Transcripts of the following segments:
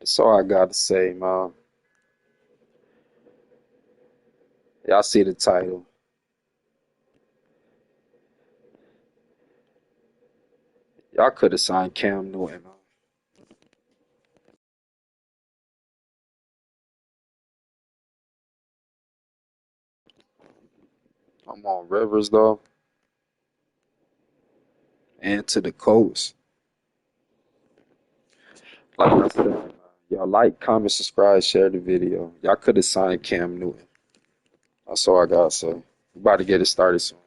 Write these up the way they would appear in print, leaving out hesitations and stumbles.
That's all I gotta say, man. Y'all see the title. Y'all could have signed Cam Newton. I'm on Rivers though, and to the coast. Like I said, y'all like, comment, subscribe, share the video. Y'all could have signed Cam Newton. That's all I gotta say. We about to get it started soon.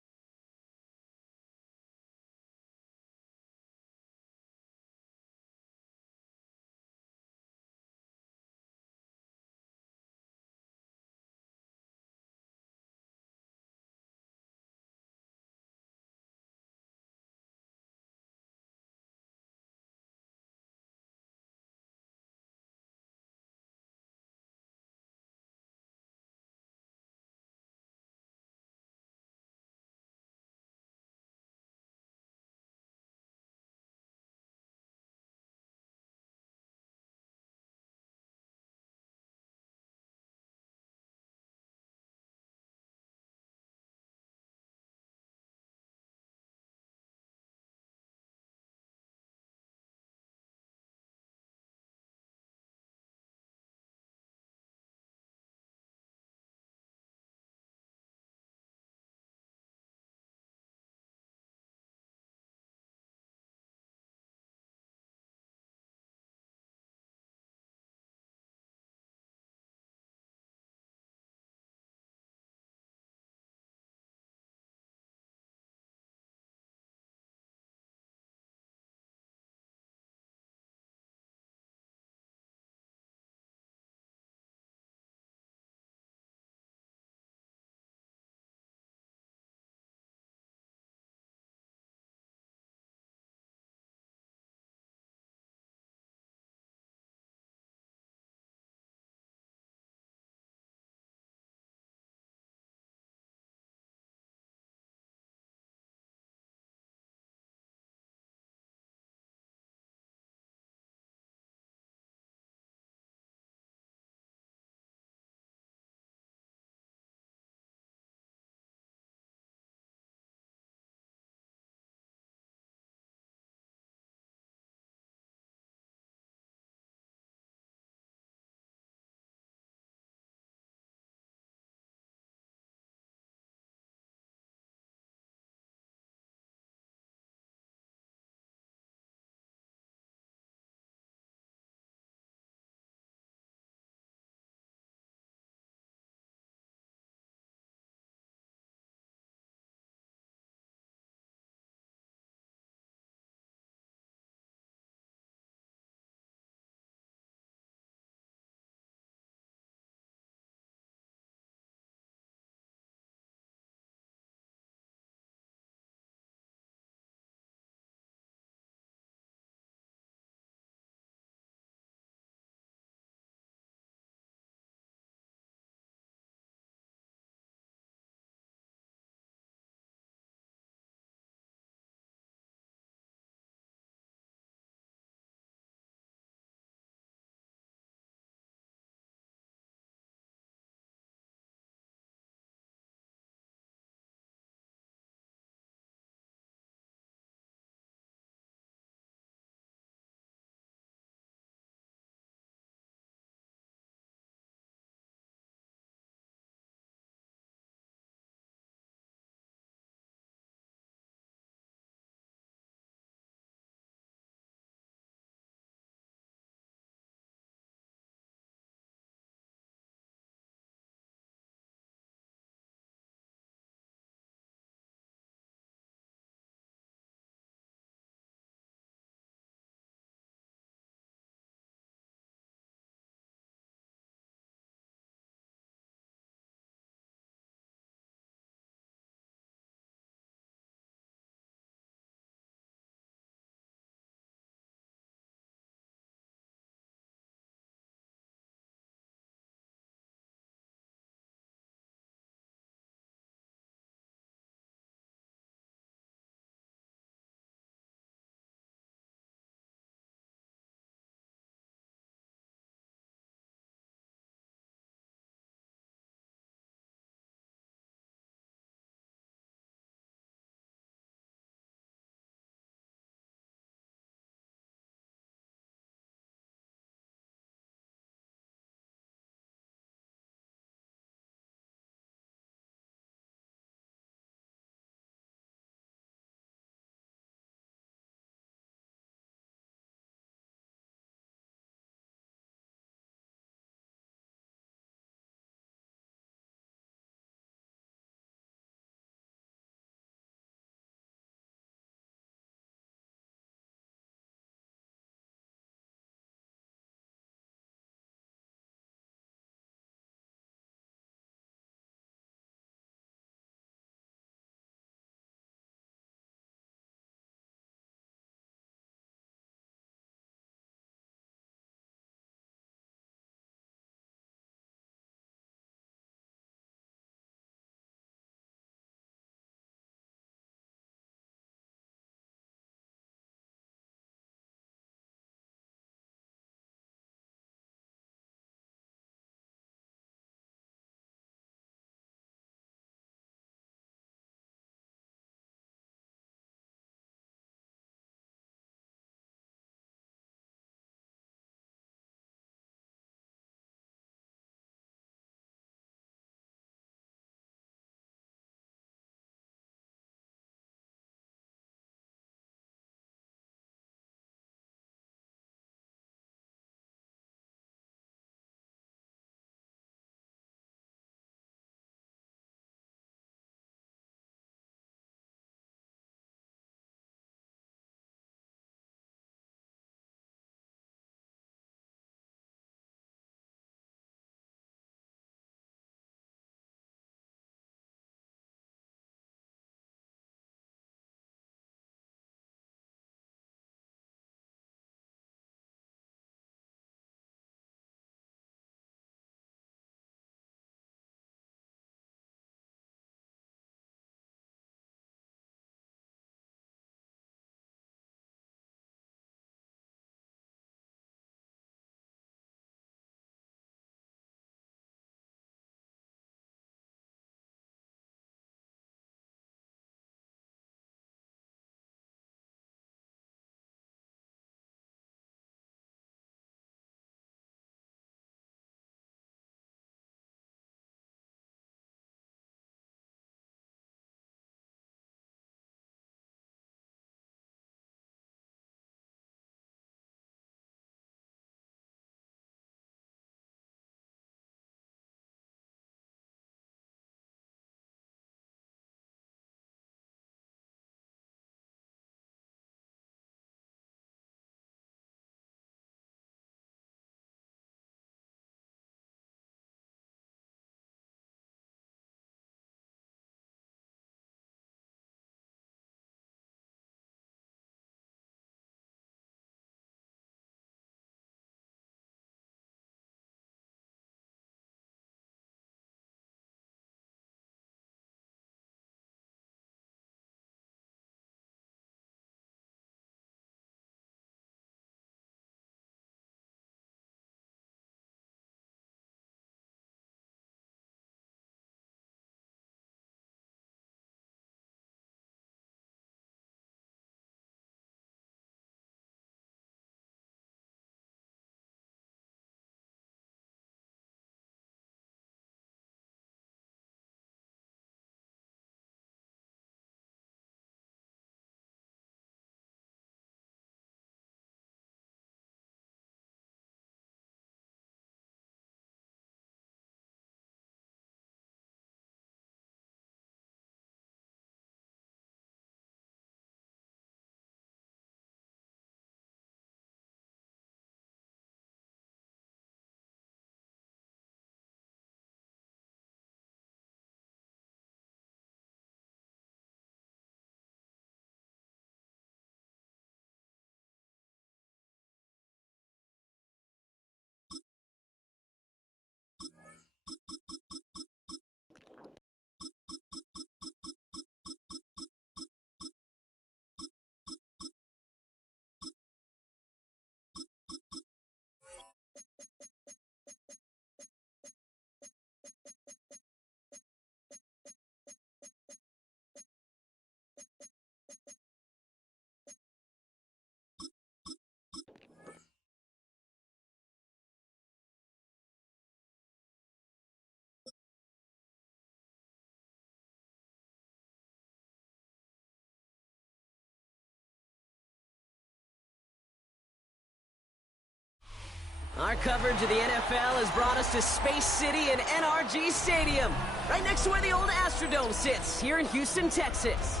Our coverage of the NFL has brought us to Space City and NRG Stadium, right next to where the old Astrodome sits, here in Houston, Texas.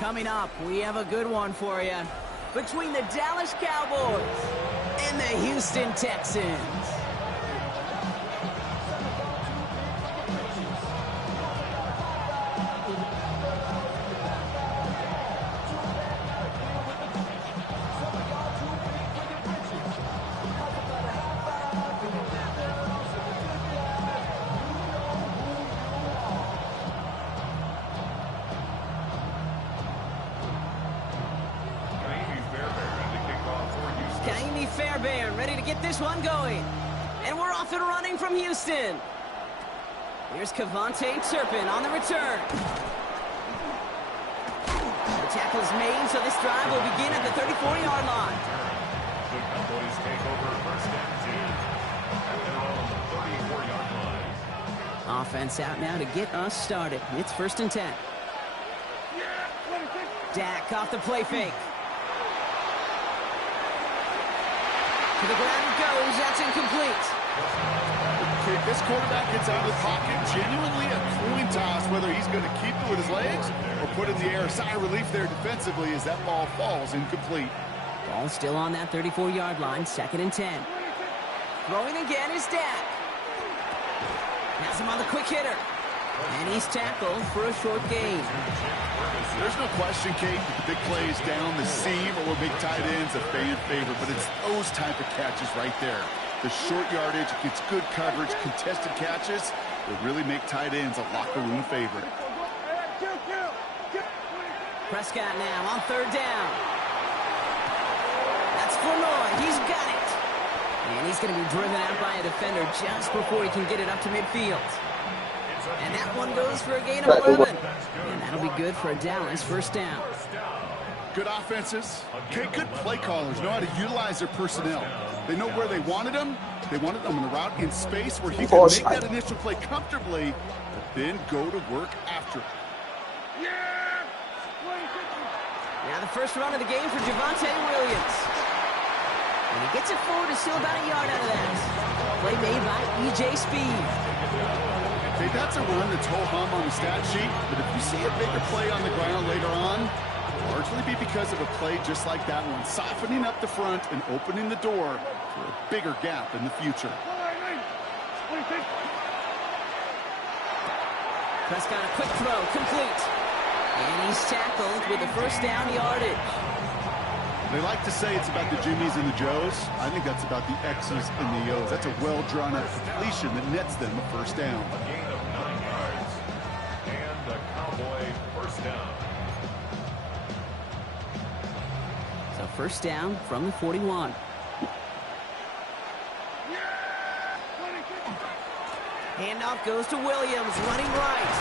Coming up, we have a good one for you. Between the Dallas Cowboys and the Houston Texans. Ready to get this one going. And we're off and running from Houston. Here's Cavante Turpin on the return. The tackle's made, so this drive will begin at the 34-yard line. The Cowboys take over first and 10 at their own 34-yard line. Offense out now to get us started. It's first and 10. Dak off the play fake. To the ground it goes. That's incomplete. This quarterback gets out of the pocket. Genuinely a coin toss whether he's going to keep it with his legs or put it in the air. Sigh of relief there defensively as that ball falls incomplete. Ball still on that 34-yard line. Second and 10. Throwing again is Dak. Has him on the quick hitter. And he's tackled for a short gain. There's no question, Kate, the big plays down the seam or big tight ends a fan favorite, but it's those type of catches right there. The short yardage, gets good coverage, contested catches that really make tight ends a locker room favorite. Prescott now on third down. That's Flournoy. He's got it. And he's going to be driven out by a defender just before he can get it up to midfield. And that one goes for a gain of 11. And that'll be good for a Dallas first down. Good offenses. Okay, good play callers know how to utilize their personnel. They know where they wanted them. They wanted them on the route in space where he could make that initial play comfortably, but then go to work after it. Now the first run of the game for Javonte Williams. And he gets it forward to still about a yard out of that. Play made by E.J. Speed. Okay, that's a run that's ho-hum on the stat sheet, but if you see a bigger play on the ground later on, it'll largely be because of a play just like that one, softening up the front and opening the door for a bigger gap in the future. Prescott, a quick throw, complete. And he's tackled with the first down yardage. They like to say it's about the Jimmies and the Joes. I think that's about the X's and the O's. That's a well-drawn-out completion that nets them a first down. A gain of 9 yards. And a Cowboy first down. So first down from the 41. Handoff goes to Williams, running right.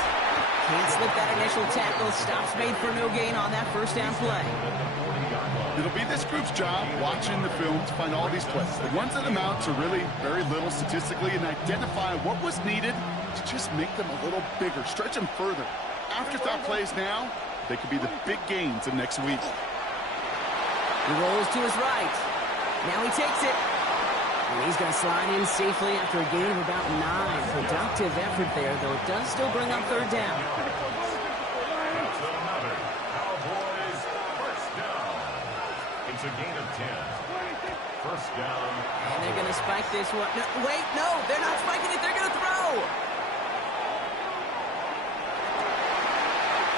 Can't slip that initial tackle. Stops made for no gain on that first down play. It'll be this group's job watching the film to find all these plays. The ones that amount to really very little statistically and identify what was needed to just make them a little bigger, stretch them further. Afterthought plays now, they could be the big gains of next week. He rolls to his right. Now he takes it. And he's going to slide in safely after a gain of about 9. Productive effort there, though it does still bring up third down. That's another Cowboys first down. It's a gain of 10. First down. And they're going to spike this one. No, wait, no, they're not spiking it. They're going to throw.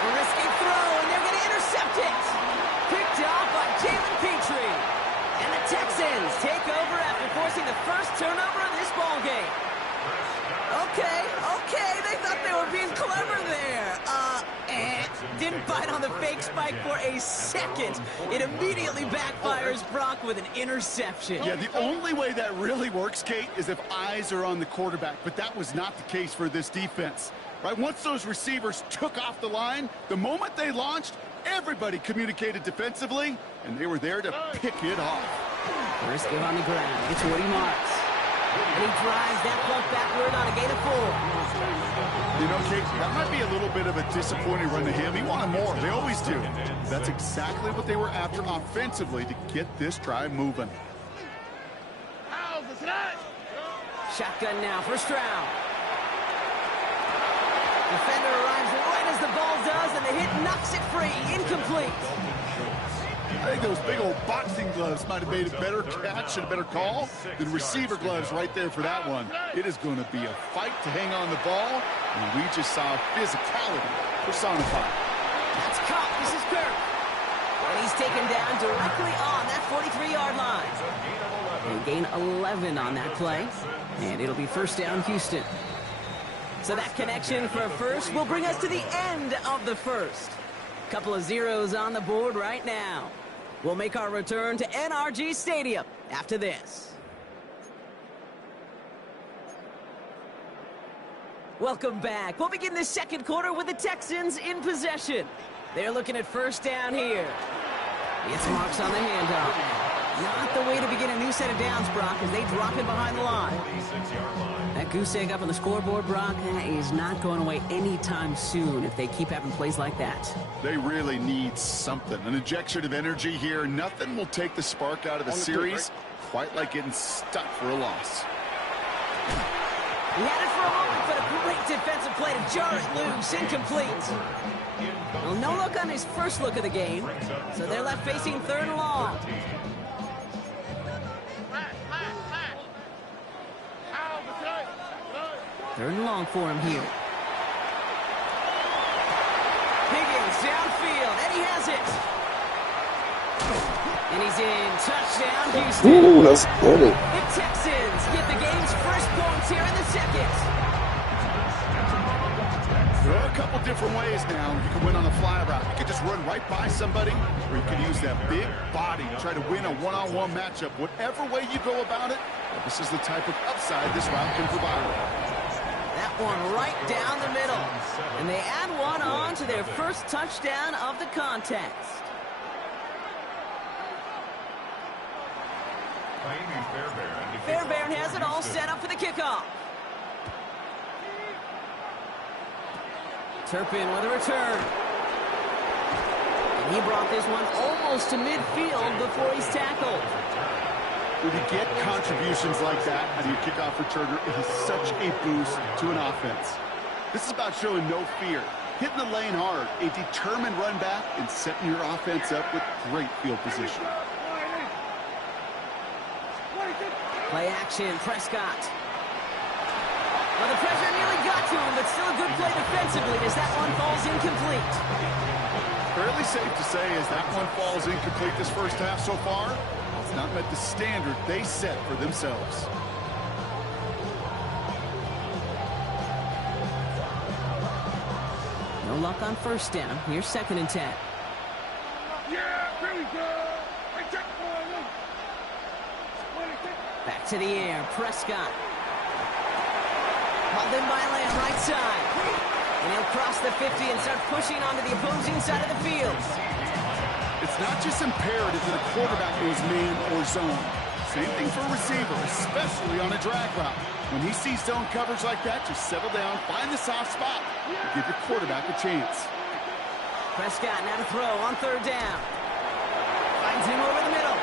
A risky throw, and they're going to intercept it. Picked off by Jalen Petrie. And the Texans take over after forcing the first turnover of this ball game. Okay, they thought they were being clever there. Didn't bite on the fake spike for a second. It immediately backfires Brock with an interception. Yeah, the only way that really works, Kate, is if eyes are on the quarterback, but that was not the case for this defense. Right, once those receivers took off the line, the moment they launched, everybody communicated defensively, and they were there to pick it off. First give on the ground. It's Woody Marks. And he drives that punt backward on a gain of 4. You know, Kate, that might be a little bit of a disappointing run to him. He wanted more. They always do. That's exactly what they were after offensively to get this drive moving. How's the snatch? Shotgun now, first round. Defender arrives right as the ball does, and the hit knocks it free. Incomplete. I think those big old boxing gloves might have made a better catch and a better call than receiver gloves right there for that one. It is going to be a fight to hang on the ball, and we just saw physicality personified. That's caught. This is Kirk. And he's taken down directly on that 43-yard line. They gain 11 on that play, and it'll be first down Houston. So that connection for a first will bring us to the end of the first. Couple of zeros on the board right now. We'll make our return to NRG Stadium after this. Welcome back. We'll begin the second quarter with the Texans in possession. They're looking at first down here. It's Marks on the handoff. Not the way to begin a new set of downs, Brock, as they drop it behind the line. That goose egg up on the scoreboard, Brock, that is not going away anytime soon if they keep having plays like that. They really need something. An injection of energy here. Nothing will take the spark out of the series quite like getting stuck for a loss. He had it for a moment, but a great defensive play to jar it loose. Incomplete. Well, no look on his first look of the game, so they're left facing third and long. Third and long for him here. Higgins downfield, and he has it. And he's in. Touchdown, Houston. Ooh, let's get it. The Texans get the game's first points here in the second. There are a couple different ways now you can win on a fly route. You can just run right by somebody, or you can use that big body to try to win a one-on-one matchup. Whatever way you go about it, this is the type of upside this route can provide. That one right down the middle. And they add one on to their first touchdown of the contest. Fairbairn has it all set up for the kickoff. Turpin with a return. And he brought this one almost to midfield before he's tackled. When you get contributions like that out of your kickoff returner, it is such a boost to an offense. This is about showing no fear, hitting the lane hard, a determined run back, and setting your offense up with great field position. Play action, Prescott. Well, the pressure nearly got to him, but still a good play defensively as that one falls incomplete. Fairly safe to say as that one falls incomplete this first half so far, it's not met the standard they set for themselves. No luck on first down. Here's second and 10. Yeah, here we go. Back to the air, Prescott. Hauled in by Lamb, right side. And he'll cross the 50 and start pushing onto the opposing side of the field. It's not just imperative that a quarterback knows man or zone. Same thing for a receiver, especially on a drag route. When he sees zone coverage like that, just settle down, find the soft spot, and give your quarterback a chance. Prescott now to throw on third down. Finds him over the middle.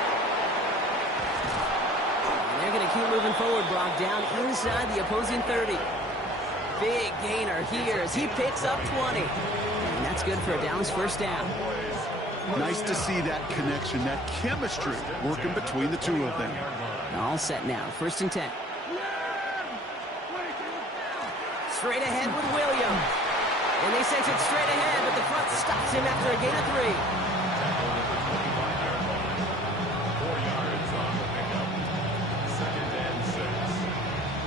And they're going to keep moving forward, Brock, down inside the opposing 30. Big gainer here as he picks up 20. And that's good for a Dallas first down. Nice to see that connection, that chemistry working between the two of them. All set now, first and 10. Straight ahead with Williams. And they sense it straight ahead, but the front stops him after a gain of 3.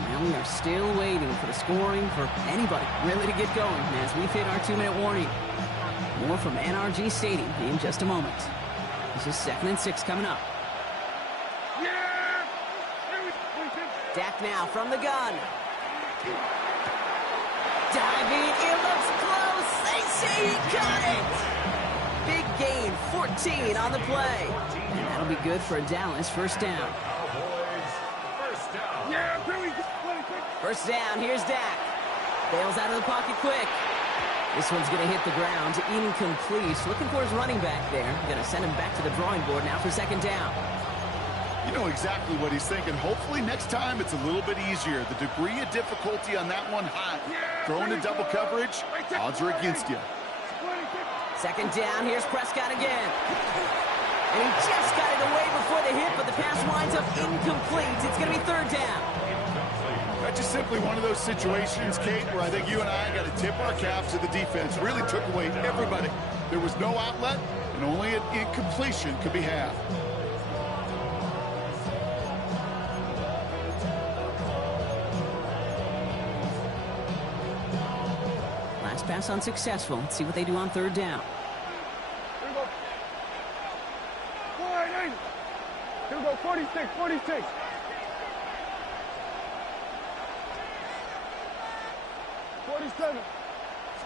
Now we are still waiting for the scoring for anybody really to get going as we've hit our 2-minute warning. More from NRG Stadium in just a moment. This is second and 6 coming up. Dak now from the gun. Diving, it looks close. They say he got it. Big gain, 14 on the play. And that'll be good for a Dallas first down. First down, here's Dak. Bails out of the pocket quick. This one's going to hit the ground, incomplete. Looking for his running back there. Going to send him back to the drawing board now for second down. You know exactly what he's thinking. Hopefully next time it's a little bit easier. The degree of difficulty on that one high. Throwing to double coverage, odds are against you. Second down, here's Prescott again. And he just got it away before the hit, but the pass winds up incomplete. It's going to be third down. That's just simply one of those situations, Kate, where I think you and I got to tip our caps to the defense. Really took away everybody. There was no outlet, and only an incompletion could be had. Last pass unsuccessful. Let's see what they do on third down. Here we go. 4-8. Here we go. 46, 46. 47.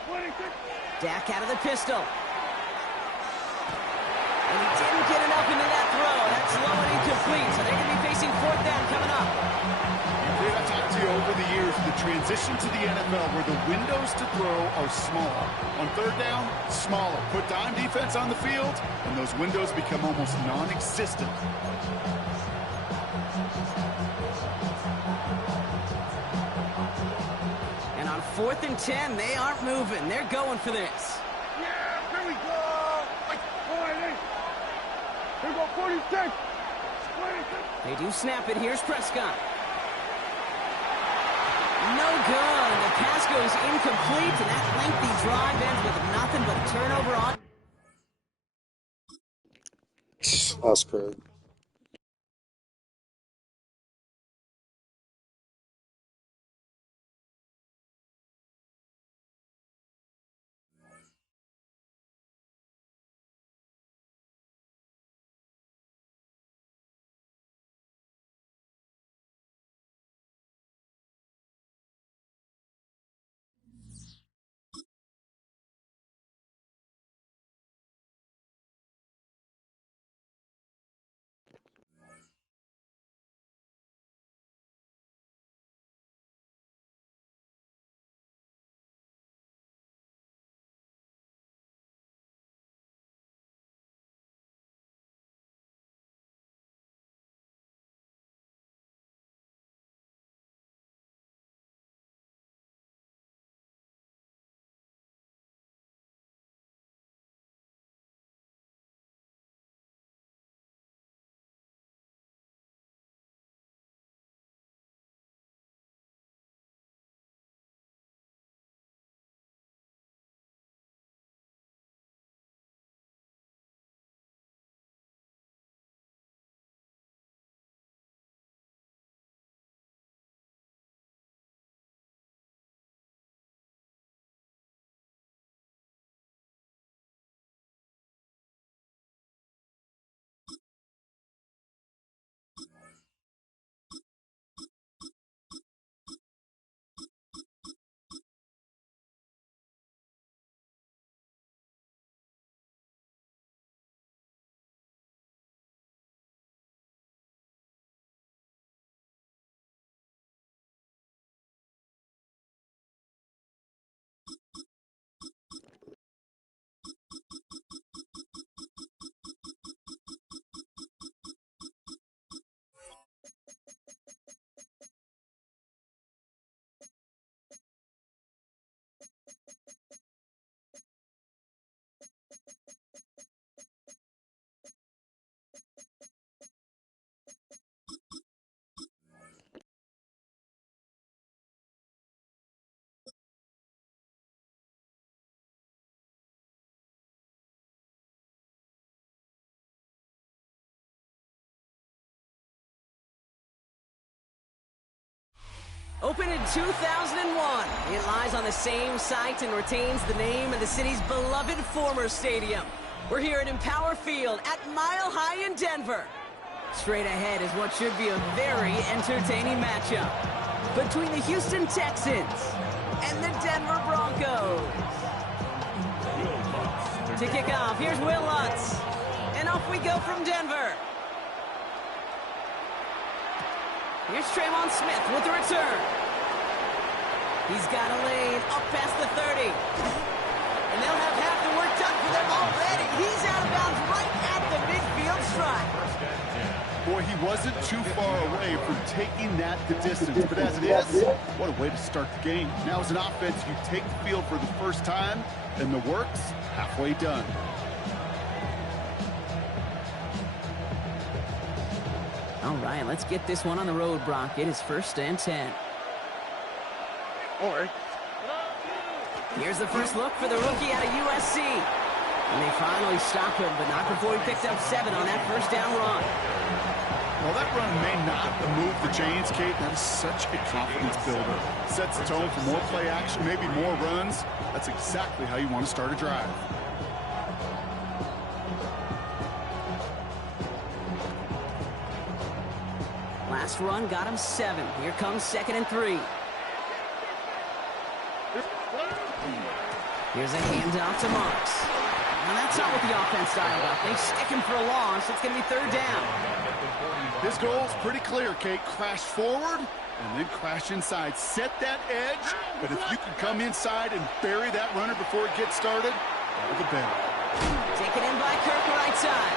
26. Dak out of the pistol. And he didn't get enough into that throw. That's low and incomplete, so they're going to be facing fourth down coming up. Dave, I've talked to you over the years, the transition to the NFL where the windows to throw are small. On third down, smaller. Put dime defense on the field, and those windows become almost non-existent. And on 4th and 10, they aren't moving. They're going for this. Yeah, here we go. 4-8. Here we go. 46. 26. They do snap it. Here's Prescott. No good. The pass goes incomplete, and that lengthy drive ends with nothing but a turnover on. That's crazy. Opened in 2001, it lies on the same site and retains the name of the city's beloved former stadium. We're here at Empower Field at Mile High in Denver. Straight ahead is what should be a very entertaining matchup between the Houston Texans and the Denver Broncos. To kick off, here's Will Lutz. And off we go from Denver. Here's Trayvon Smith with the return. He's got a lane up past the 30. And they'll have half the work done for them already. He's out of bounds right at the midfield stripe. Boy, he wasn't too far away from taking that the distance. But as it is, what a way to start the game. Now as an offense, you take the field for the first time, and the work's halfway done. All right, let's get this one on the road, Brock. It is 1st and 10. All right. Here's the first look for the rookie out of USC. And they finally stop him, but not before he picked up 7 on that first down run. Well, that run may not have moved the chains, Kate. That is such a confidence builder. Sets the tone for more play action, maybe more runs. That's exactly how you want to start a drive. Last run got him 7. Here comes 2nd and 3. Here's a handoff to Marks. And that's not what the offense dialed up. They stick him for a loss. It's going to be 3rd down. His goal's pretty clear, Kate. Crash forward and then crash inside. Set that edge, but if you can come inside and bury that runner before it gets started, all the better. Taken in by Kirk right side.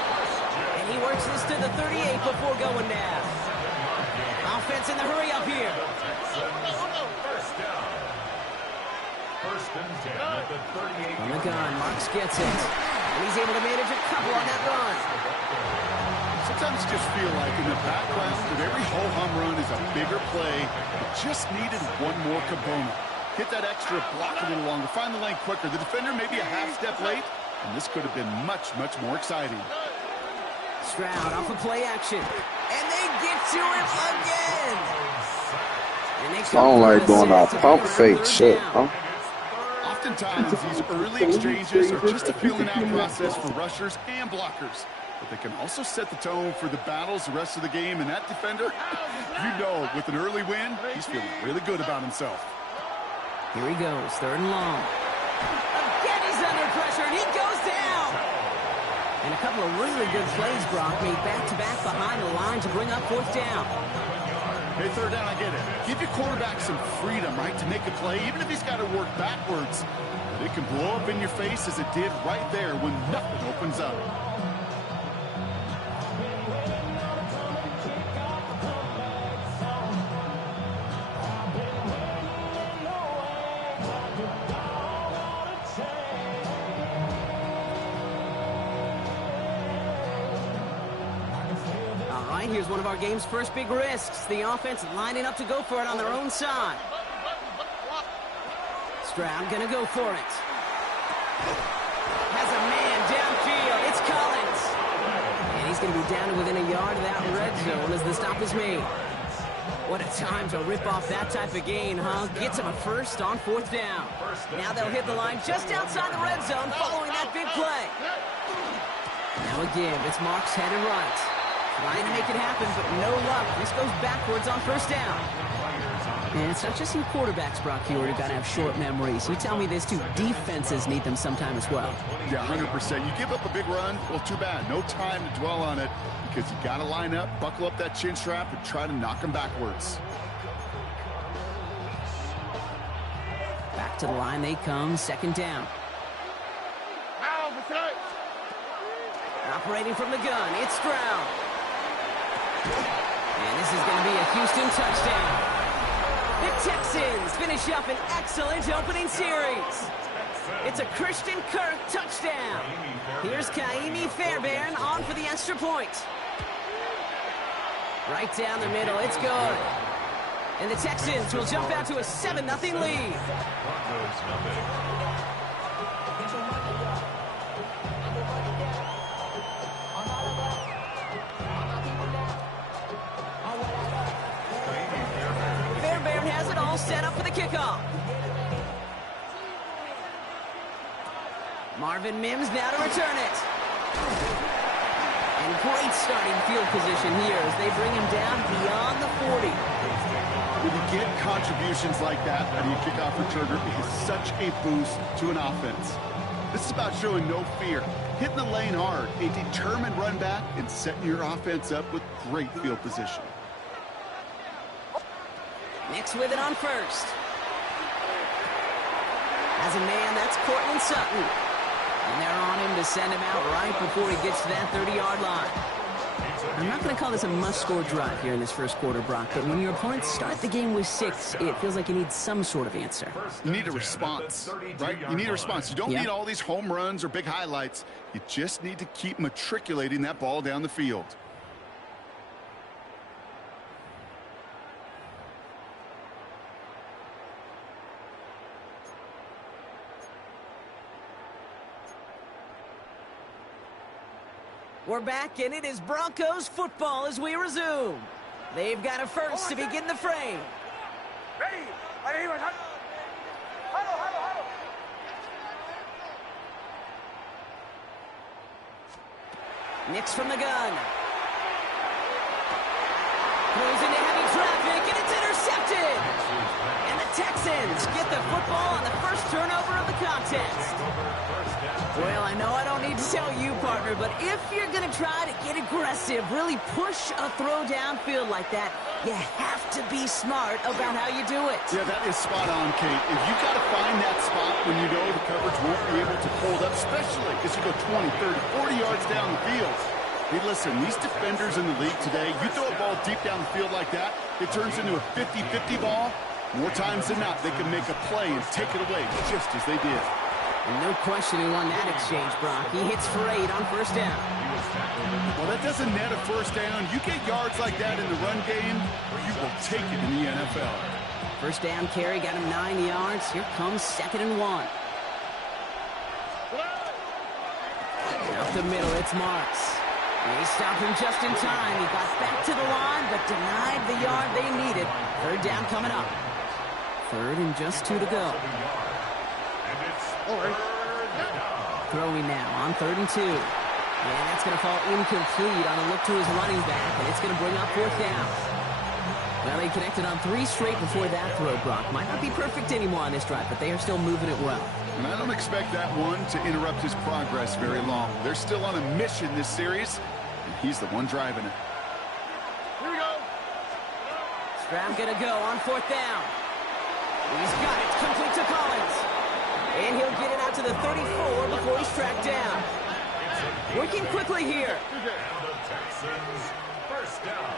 And he works this to the 38 before going down. Offense in the hurry up here. On the gun, Marks gets it. And he's able to manage a couple on that run. Sometimes you just feel like in the background that every ho-hum run is a bigger play. It just needed one more component. Hit that extra block a little longer. Find the lane quicker. The defender may be a half step late, and this could have been much, much more exciting. Stroud off of play action. And they get to him again. And they I don't like doing that pump fake shit, huh? Oftentimes, these early exchanges are just a feeling out process for rushers and blockers. But they can also set the tone for the battles the rest of the game. And that defender, you know, with an early win, he's feeling really good about himself. Here he goes, 3rd and long. Again, he's under pressure, and he goes down. And a couple of really good plays, Brock, made back-to-back behind the line to bring up 4th down. Hey, 3rd down, I get it. Give your quarterback some freedom, right, to make a play, even if he's got to work backwards. But it can blow up in your face as it did right there when nothing opens up. Here's one of our game's first big risks. The offense lining up to go for it on their own side. Stroud gonna go for it. Has a man downfield. It's Collins. And he's gonna be down to within a yard of that red zone as the stop is made. What a time to rip off that type of gain, huh? Gets him a first on 4th down. Now they'll hit the line just outside the red zone following that big play. Now again, it's Marks headed right. Trying to make it happen, but no luck. This goes backwards on 1st down. And it's not just in quarterbacks, Brock, you already got to have short memories. You tell me this too. Defenses need them sometime as well. Yeah, 100%. You give up a big run, well, too bad. No time to dwell on it because you got to line up, buckle up that chin strap, and try to knock them backwards. Back to the line they come, 2nd down. Operating from the gun, it's Stroud. And this is going to be a Houston touchdown. The Texans finish up an excellent opening series. It's a Christian Kirk touchdown. Here's Kaimi Fairbairn on for the extra point. Right down the middle, it's good. And the Texans will jump out to a 7-0 lead. Set up for the kickoff. Marvin Mims now to return it. And great starting field position here as they bring him down beyond the 40. When you get contributions like that out of your kickoff returner, it is such a boost to an offense. This is about showing no fear, hitting the lane hard, a determined run back, and setting your offense up with great field position. Nix with it on 1st. As a man, that's Cortland Sutton. And they're on him to send him out right before he gets to that 30-yard line. I'm not going to call this a must-score drive here in this first quarter, Brock, but when your opponents start the game with 6, it feels like you need some sort of answer. You need a response, right? You need a response. You don't need all these home runs or big highlights. You just need to keep matriculating that ball down the field. We're back, and it is Broncos football as we resume. They've got a first to begin the frame. Ready? Huddle. Nix from the gun. Throws into heavy traffic, and it's intercepted. And the Texans get the football on the first turnover of the contest. Well, I know I don't need to tell you, partner, but if you're going to try to get aggressive, really push a throw downfield like that, you have to be smart about how you do it. Yeah, that is spot on, Kate. If you got to find that spot when you know the coverage won't be able to hold up, especially as you go 20, 30, 40 yards down the field. Hey, listen, these defenders in the league today, you throw a ball deep down the field like that, it turns into a 50-50 ball. More times than not, they can make a play and take it away just as they did. And no question who won that exchange, Brock. He hits for 8 on first down. Well, that doesn't net a first down. You get yards like that in the run game, you will take it in the NFL. First down carry got him 9 yards. Here comes 2nd and 1. Up the middle, it's Marks. They stopped him just in time. He got back to the line, but denied the yard they needed. Third down coming up. 3rd and just 2 to go. Throwing now on 3rd and 2. And that's going to fall incomplete on a look to his running back, and it's going to bring up 4th down. Well, they connected on 3 straight before that throw, Brock. Might not be perfect anymore on this drive, but they are still moving it well. And I don't expect that one to interrupt his progress very long. They're still on a mission this series, and he's the one driving it. Here we go. Stroud going to go on 4th down. He's got it. Complete to Collins. And he'll get it out to the 34 before he's tracked down. Working quickly here. And the Texans first down.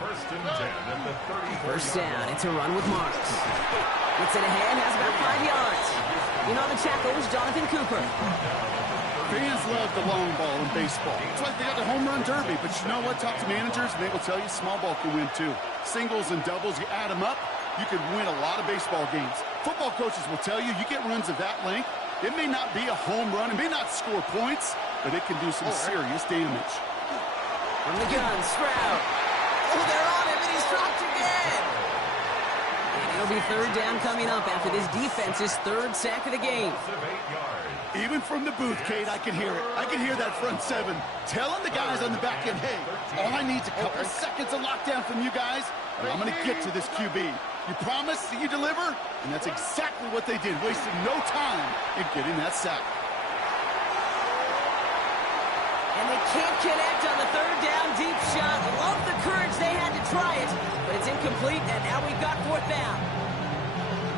1st and 10 at the 34. First down. It's a run with Marks. Gets it ahead. Has about 5 yards. In on the tackle is Jonathan Cooper. Fans love the long ball in baseball. It's like they got the home run derby. But you know what? Talk to managers, and they will tell you small ball can win too. Singles and doubles, you add them up, you can win a lot of baseball games. Football coaches will tell you, you get runs of that length, it may not be a home run, it may not score points, but it can do some serious damage. From the gun, Stroud. Oh, they're on him, and he's dropped again. And it'll be 3rd down coming up after this defense's 3rd sack of the game. Even from the booth, Kate, I can hear it. I can hear that front 7 telling the guys on the back end, hey, all I need is a couple seconds of lockdown from you guys, and I'm going to get to this QB. You promise that you deliver? And that's exactly what they did, wasting no time in getting that sack. And they can't connect on the 3rd down deep shot. Love the courage they had to try it, but it's incomplete, and now we've got 4th down.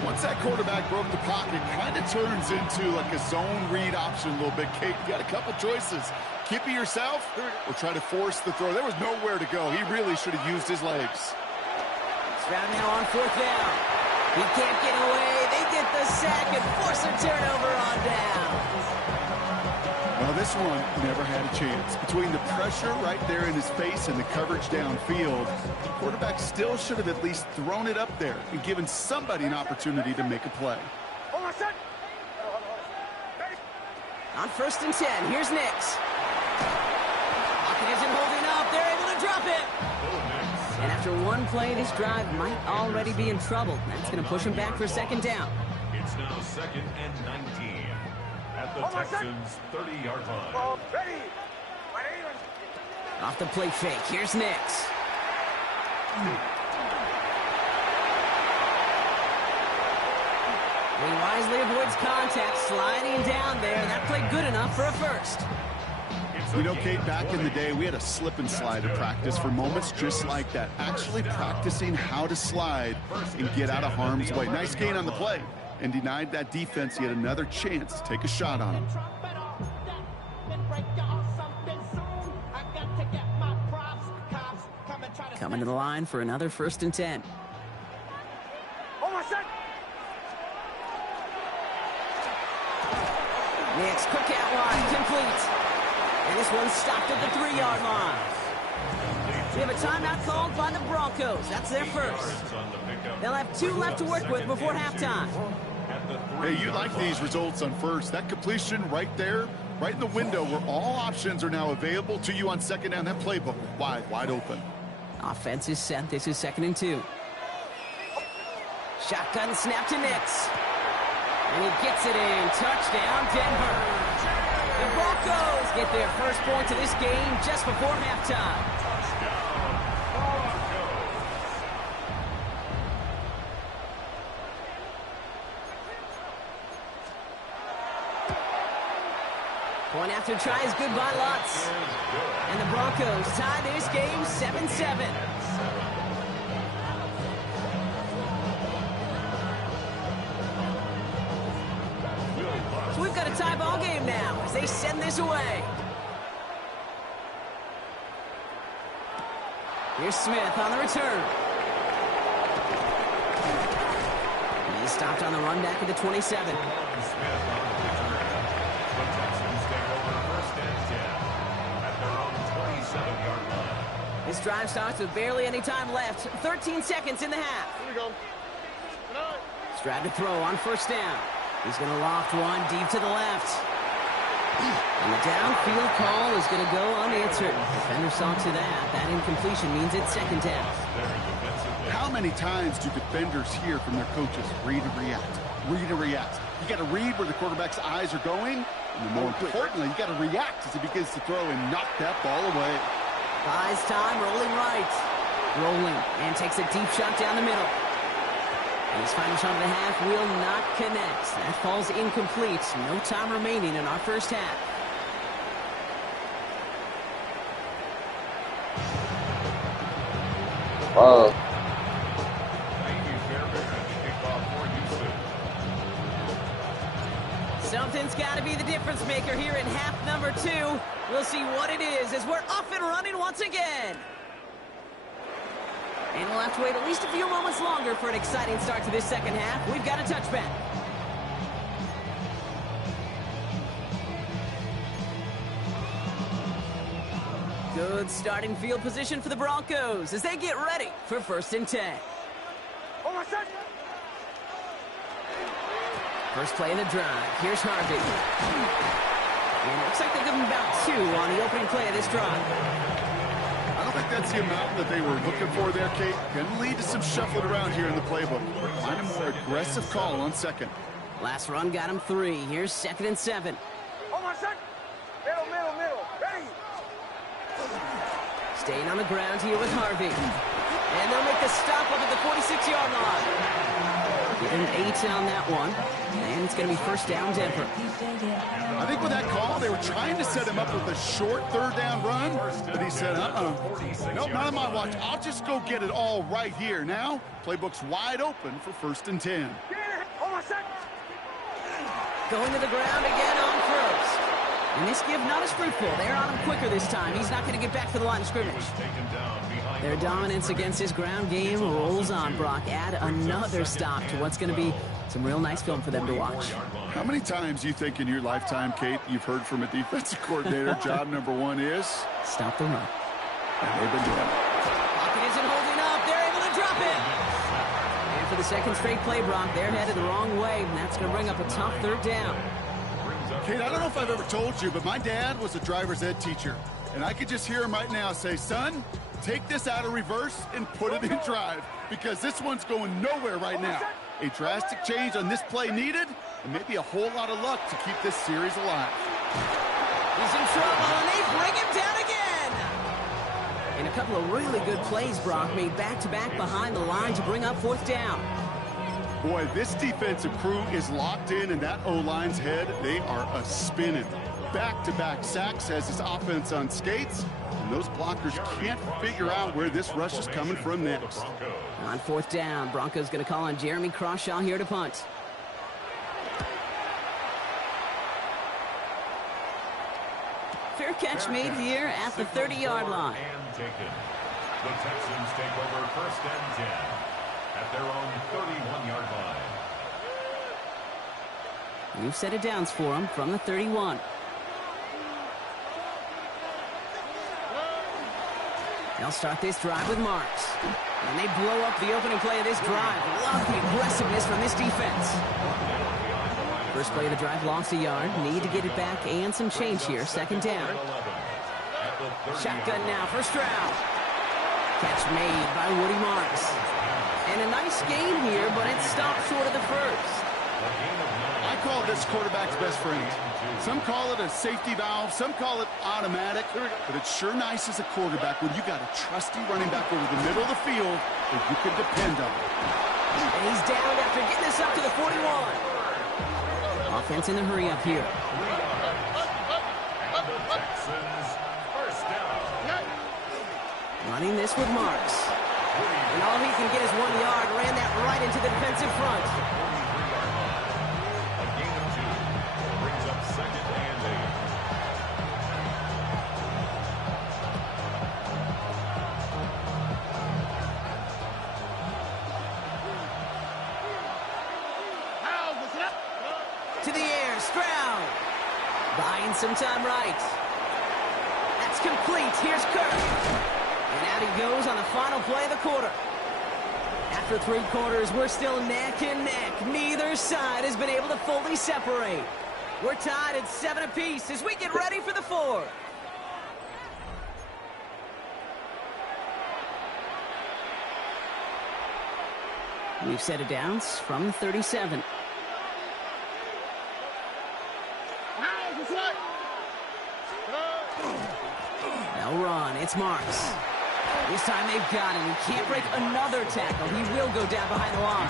Once that quarterback broke the pocket, kind of turns into like a zone read option a little bit. Kate, you got a couple choices. Keep it yourself or try to force the throw. There was nowhere to go. He really should have used his legs. Stroud now on 4th down. He can't get away. They get the sack and force a turnover on down. Well, this one never had a chance. Between the pressure right there in his face and the coverage downfield, the quarterback still should have at least thrown it up there and given somebody an opportunity to make a play. Hold on, set. On 1st and 10, here's Nix. Pocket isn't holding up. They're able to drop it. And after one play, this drive might already be in trouble. That's going to push him back for 2nd down. It's now 2nd and 19 at the Texans' 30-yard line. Ready. Off the play fake, here's Nix. He wisely avoids contact, sliding down there. That played good enough for a first. You know, Kate, back in the day, we had a slip and slide at practice for moments just like that. Actually practicing how to slide and get out of harm's way. Nice gain on the play and denied that defense yet another chance to take a shot on him. Coming to the line for another 1st and 10. On my set. Next, quick out wide, complete. And this one's stopped at the 3-yard line. We have a timeout called by the Broncos. That's their first. They'll have 2 left to work with before halftime. Hey, you like these results on first. That completion right there, right in the window where all options are now available to you on 2nd down. That playbook wide open. Offense is set. This is 2nd and 2. Shotgun snap to Nix. And he gets it in. Touchdown, Denver. The Broncos get their first point of this game just before halftime. Point after try is good by Lutz. And the Broncos tie this game 7-7. So we've got a tie ball game now as they send this away. Here's Smith on the return. He's stopped on the run back at the 27. This drive starts with barely any time left. 13 seconds in the half. Here we go. Stroud to throw on 1st down. He's going to loft one deep to the left. And the downfield call is going to go unanswered. Defender saw to that. That incompletion means it's 2nd down. How many times do defenders hear from their coaches, read and react, read and react? You got to read where the quarterback's eyes are going, and more importantly, you got to react as he begins to throw and knock that ball away. Buys time, rolling right. Rolling, and takes a deep shot down the middle. And his final shot of the half will not connect. That falls incomplete. No time remaining in our first half. Wow. Something's got to be the difference maker here in half number 2. We'll see what it is as we're off and running once again. And we'll have to wait at least a few moments longer for an exciting start to this 2nd half. We've got a touchback. Good starting field position for the Broncos as they get ready for 1st and 10. On my set. First play of the drive. Here's Harvey. And it looks like they'll give him about 2 on the opening play of this drive. I don't think that's the amount that they were looking for there, Kate. Can lead to some shuffling around here in the playbook. But find a more aggressive call on 2nd. Last run got him 3. Here's 2nd and 7. On my set. Middle. Ready. Staying on the ground here with Harvey. And they'll make the stop up at the 46-yard line. Give him 8 on that one. And it's going to be 1st down, Denver. I think with that call, they were trying to set him up with a short 3rd down run. But he said, nope, not on my watch. I'll just go get it all right here. Now, playbook's wide open for 1st and 10. On my set. Going to the ground again on 1st. And this give not as fruitful. They're on him quicker this time. He's not going to get back to the line of scrimmage. Their dominance against his ground game rolls on, Brock. Add another stop to what's going to be some real nice film for them to watch. How many times do you think in your lifetime, Kate, you've heard from a defensive coordinator, job number 1 is? Stop the run. And they've been doing it. Pocket isn't holding up. They're able to drop it. And for the 2nd straight play, Brock, they're headed the wrong way, and that's going to bring up a tough 3rd down. Kate, I don't know if I've ever told you, but my dad was a driver's ed teacher. And I could just hear him right now say, son, take this out of reverse and put it in drive, because this one's going nowhere right now. A drastic change on this play needed, and maybe a whole lot of luck to keep this series alive. He's in trouble, and they bring him down again. And a couple of really good plays, Brock, made back-to-back behind the line to bring up 4th down. Boy, this defensive crew is locked in that O-line's head. They are a-spinning. Back-to-back sacks has his offense on skates, and those blockers can't figure out where this rush is coming from next. On 4th down, Broncos going to call on Jeremy Crawshaw here to punt. Fair catch made here at the 30-yard line. The Texans take over first and 10 at their own 31-yard line. You've set it downs for them from the 31. They'll start this drive with Marks. And they blow up the opening play of this drive. Love the aggressiveness from this defense. First play of the drive, lost a yard. Need to get it back and some change here. Second down. Shotgun now for Stroud. Catch made by Woody Marks. And a nice gain here, but it stopped short of the first. I call this quarterback's best friend. Some call it a safety valve, some call it automatic, but it's sure nice as a quarterback when you got a trusty running back over the middle of the field that you can depend on. And he's down after getting this up to the 41. Offense in the hurry up here. Running this with Marks. And all he can get is 1 yard. Ran that right into the defensive front. A gain of 2 brings up second and 8. To the air, Stroud. Buying some time right. That's complete. Here's Kirk. And out he goes on the final play of the quarter. After 3 quarters, we're still neck and neck. Neither side has been able to fully separate. We're tied at 7 apiece as we get ready for the 4th. We've set it down from 37. They'll run. It's Marks. This time they've got him. He can't break another tackle. He will go down behind the line.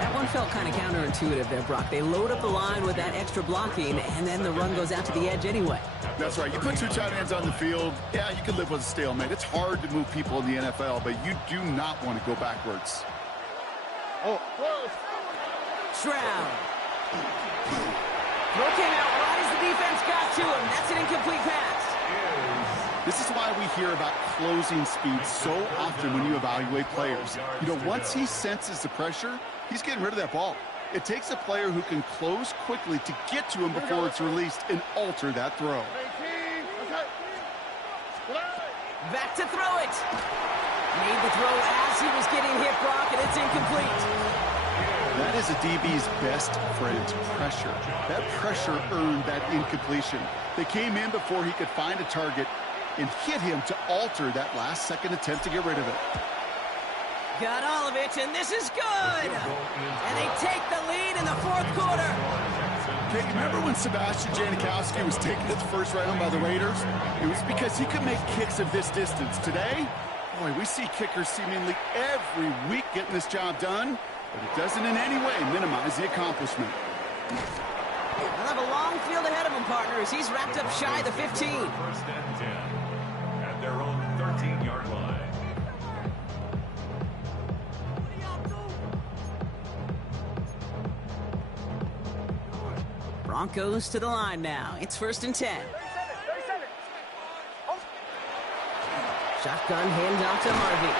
That one felt kind of counterintuitive there, Brock. They load up the line with that extra blocking, and then the run goes out to the edge anyway. That's right. You put 2 tight ends on the field, yeah, you can live with a stalemate. It's hard to move people in the NFL, but you do not want to go backwards. Stroud. Throw came out right as the defense got to him. That's an incomplete pass. This is why we hear about closing speed so often when you evaluate players. You know, once he senses the pressure, he's getting rid of that ball. It takes a player who can close quickly to get to him before it's released and alter that throw. Back to throw it. Made the throw as he was getting hit, Brock, and it's incomplete. That is a DB's best friend, pressure. That pressure earned that incompletion. They came in before he could find a target and hit him to alter that last-second attempt to get rid of it. Got all of it, and this is good. And they take the lead in the 4th quarter. Okay, remember when Sebastian Janikowski was taken at the first round by the Raiders? It was because he could make kicks of this distance. Today, boy, we see kickers seemingly every week getting this job done, but it doesn't in any way minimize the accomplishment. They'll have a long field ahead of him, partners. He's wrapped up shy of the 15. First and 10 at their own 13-yard line. Broncos to the line now. It's 1st and 10. Shotgun handoff to Harvey.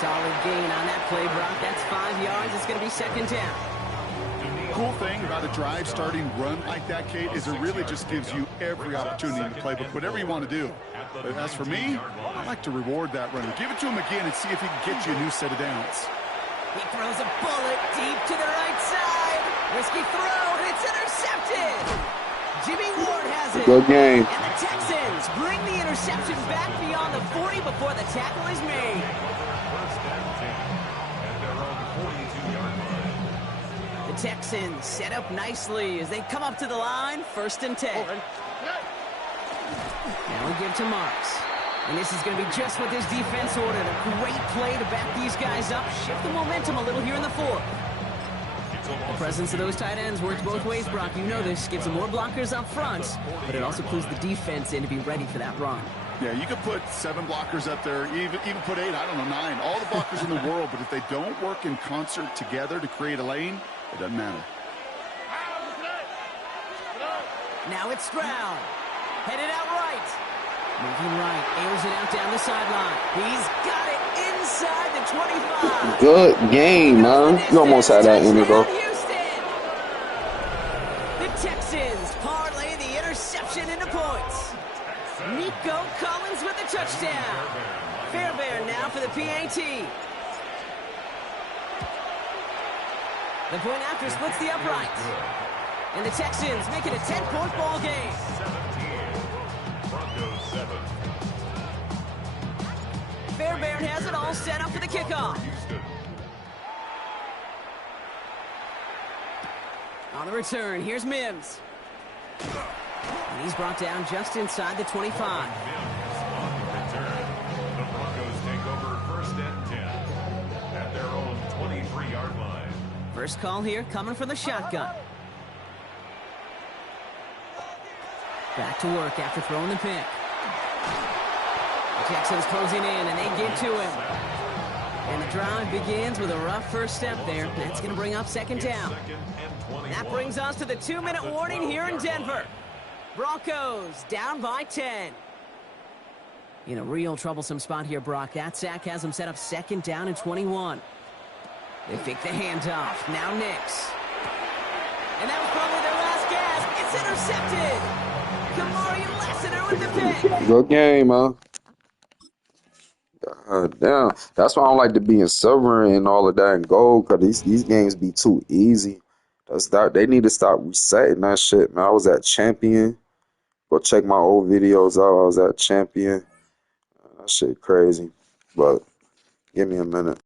Solid gain on that play, Brock. That's 5 yards. It's going to be 2nd down. Cool thing about a drive starting run like that, Kate, is it really just gives you every opportunity in the playbook, whatever you want to do. But as for me, I like to reward that runner. Give it to him again and see if he can get you a new set of downs. He throws a bullet deep to the right side. Risky throw, and it's intercepted. Jimmy Ward has it. Good game. And the Texans bring the interception back beyond the 40 before the tackle is made. First and 10 at their own 42-yard line. The Texans set up nicely as they come up to the line. 1st and 10. Now we give to Marks. And this is going to be just what this defense ordered. A great play to back these guys up. Shift the momentum a little here in the 4th. The presence of those tight ends works both ways, Brock. You know this. Gives them more blockers up front, but it also clues the defense in to be ready for that run. Yeah, you could put 7 blockers up there, even put 8, I don't know, 9. All the blockers in the world, but if they don't work in concert together to create a lane, it doesn't matter. Now it's Stroud. Headed out right. Moving right, airs it out down the sideline. He's got it inside the 25. Good game, Goes the man. You almost distance. had that in it, Touchdown, though. Houston. The Texans parlay the interception into points. Nico Collins with the touchdown. Fairbairn now for the PAT. The point after splits the uprights. And the Texans make it a 10-point ball game. 17. Broncos 7. Fairbairn has it all set up for the kickoff. Houston. On the return, here's Mims. And he's brought down just inside the 25. On the return, the Broncos take over first and 10 at their own 23-yard line. First call here coming from the shotgun. Back to work after throwing the pick. The Texans closing in, and they get to him. And the drive begins with a rough first step there. That's going to bring up second down. Second and 21. That brings us to the 2-minute warning here in Denver. Broncos down by 10. In a real troublesome spot here, Brock. That sack has them set up second down and 21. They fake the handoff. Now Nix. And that was probably their last gasp. It's intercepted. Kamari Lassiter with the pick. Good game, man. God damn. That's why I don't like to be in silver and all of that and gold, because these games be too easy. They need to stop resetting that shit, man. I was at champion. Go check my old videos out. I was at champion. That shit crazy. But give me a minute.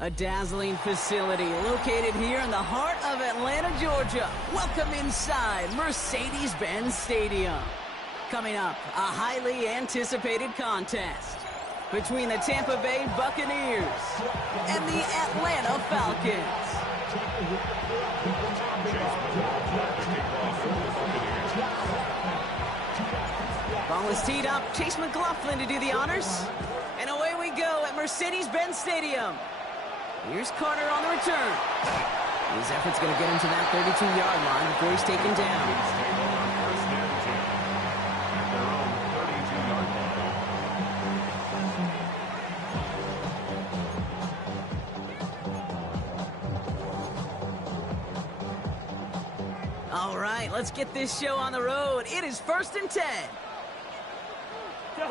A dazzling facility located here in the heart of Atlanta, Georgia. Welcome inside Mercedes-Benz Stadium. Coming up, a highly anticipated contest between the Tampa Bay Buccaneers and the Atlanta Falcons. Ball is teed up. Chase McLaughlin to do the honors. And away we go at Mercedes-Benz Stadium. Here's Carter on the return. His effort's going to get him to that 32-yard line before he's taken down. All right, let's get this show on the road. It is 1st and 10. They're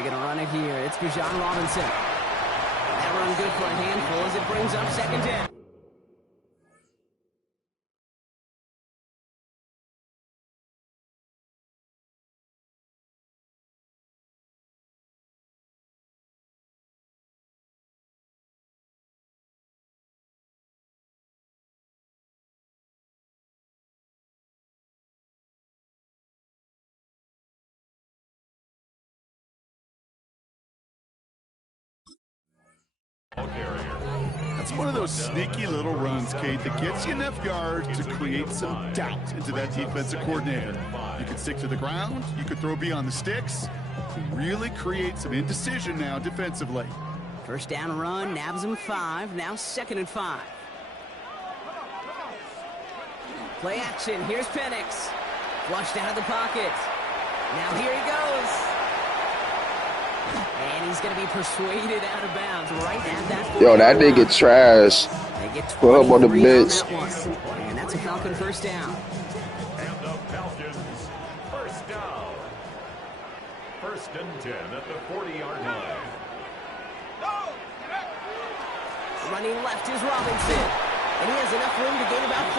going to run it here. It's Bijan Robinson. That run good for a handful as it brings up 2nd down. That's one of those sneaky little runs, Kate, that gets you enough yards to create some doubt into that defensive coordinator. You could stick to the ground, you could throw beyond the sticks, to really create some indecision now defensively. 1st down run, nabs him 5, now 2nd and 5. Play action, here's Penix. Flushed out of the pocket. Now here he goes. And he's going to be persuaded out of bounds right at that. Yo, that nigga trash. Put up on the bench. And that's a Falcon 1st down. And the Falcons, 1st down. 1st and 10 at the 40-yard line. Running left is Robinson. And he has enough room to gain about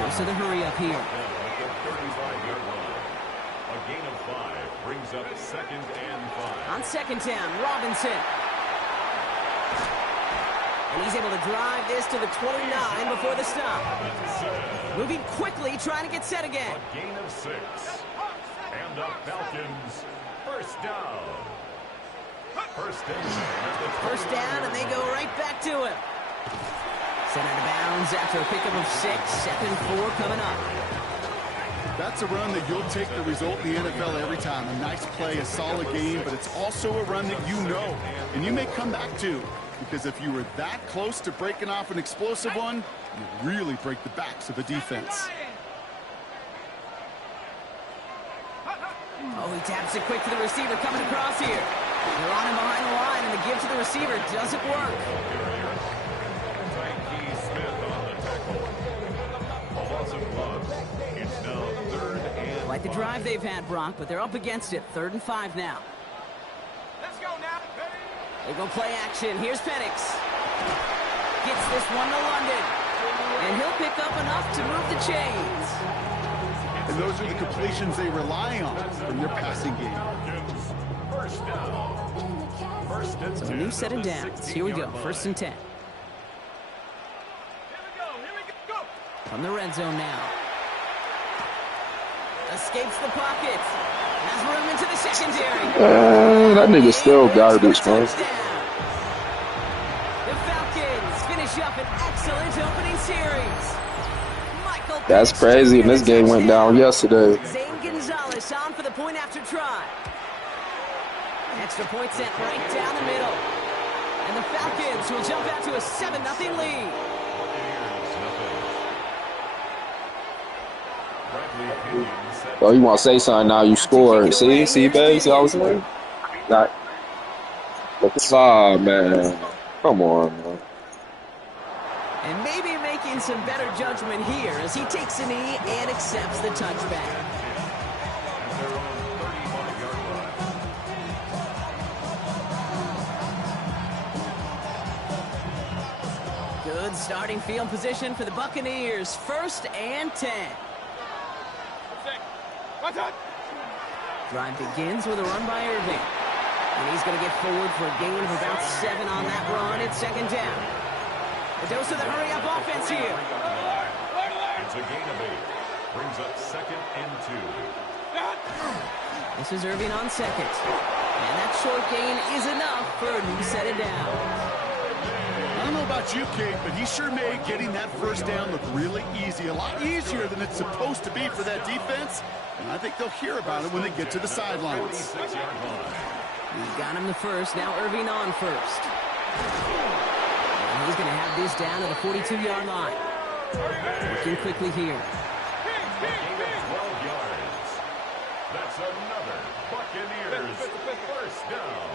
4. Goes to the hurry up here. At the 35-yard line. A gain of 5 brings up 2nd and 5. On 2nd down, Robinson. And he's able to drive this to the 29 before the stop. Moving quickly, trying to get set again. A gain of 6. And the Falcons, 1st down. 1st and 10. 1st down, and they go right back to him. Sent out of bounds after a pickup of 6. 2nd and 4 coming up. That's a run that you'll take the result in the NFL every time. A nice play, a solid game, but it's also a run that you know and you may come back to. Because if you were that close to breaking off an explosive one, you really break the backs of the defense. Oh, he taps it quick to the receiver coming across here. They're on him behind the line, and the give to the receiver doesn't work. Like the drive they've had, Brock, but they're up against it. 3rd and 5 now. Let's go now. They go play action. Here's Penix. Gets this one to London. And he'll pick up enough to move the chains. And those are the completions they rely on from their passing game. 1st down. 1st and 10. So a new set of downs. Here we go. 1st and 10. Here we go. From the red zone now. Escapes the pocket. Has room into the secondary. That nigga still garbage, man. The Falcons finish up an excellent opening series. Michael That's crazy, and this game went down yesterday. Zane Gonzalez on for the point after try. Extra point sent right down the middle. And the Falcons will jump out to a 7-0 lead. Oh, you want to say something now? You scored. See, babe? See what I was saying? Like, man. Come on, man. And maybe making some better judgment here as he takes a knee and accepts the touchback. Good starting field position for the Buccaneers. 1st and 10. Drive begins with a run by Irving. And he's going to get forward for a gain of about 7 on that run. It's second down. A dose of the hurry-up offense here. It's a gain of 8. Brings up second and 2. This is Irving on second. And that short gain is enough for a new set of downs. I don't know about you, Kate, but he sure made getting that first down look really easy. A lot easier than it's supposed to be for that defense. And I think they'll hear about it when they get to the sidelines. He's got him the first. Now Irving on first. And he's going to have this down at the 42-yard line. Working quickly here. A gain of 12 yards. That's another Buccaneers first down.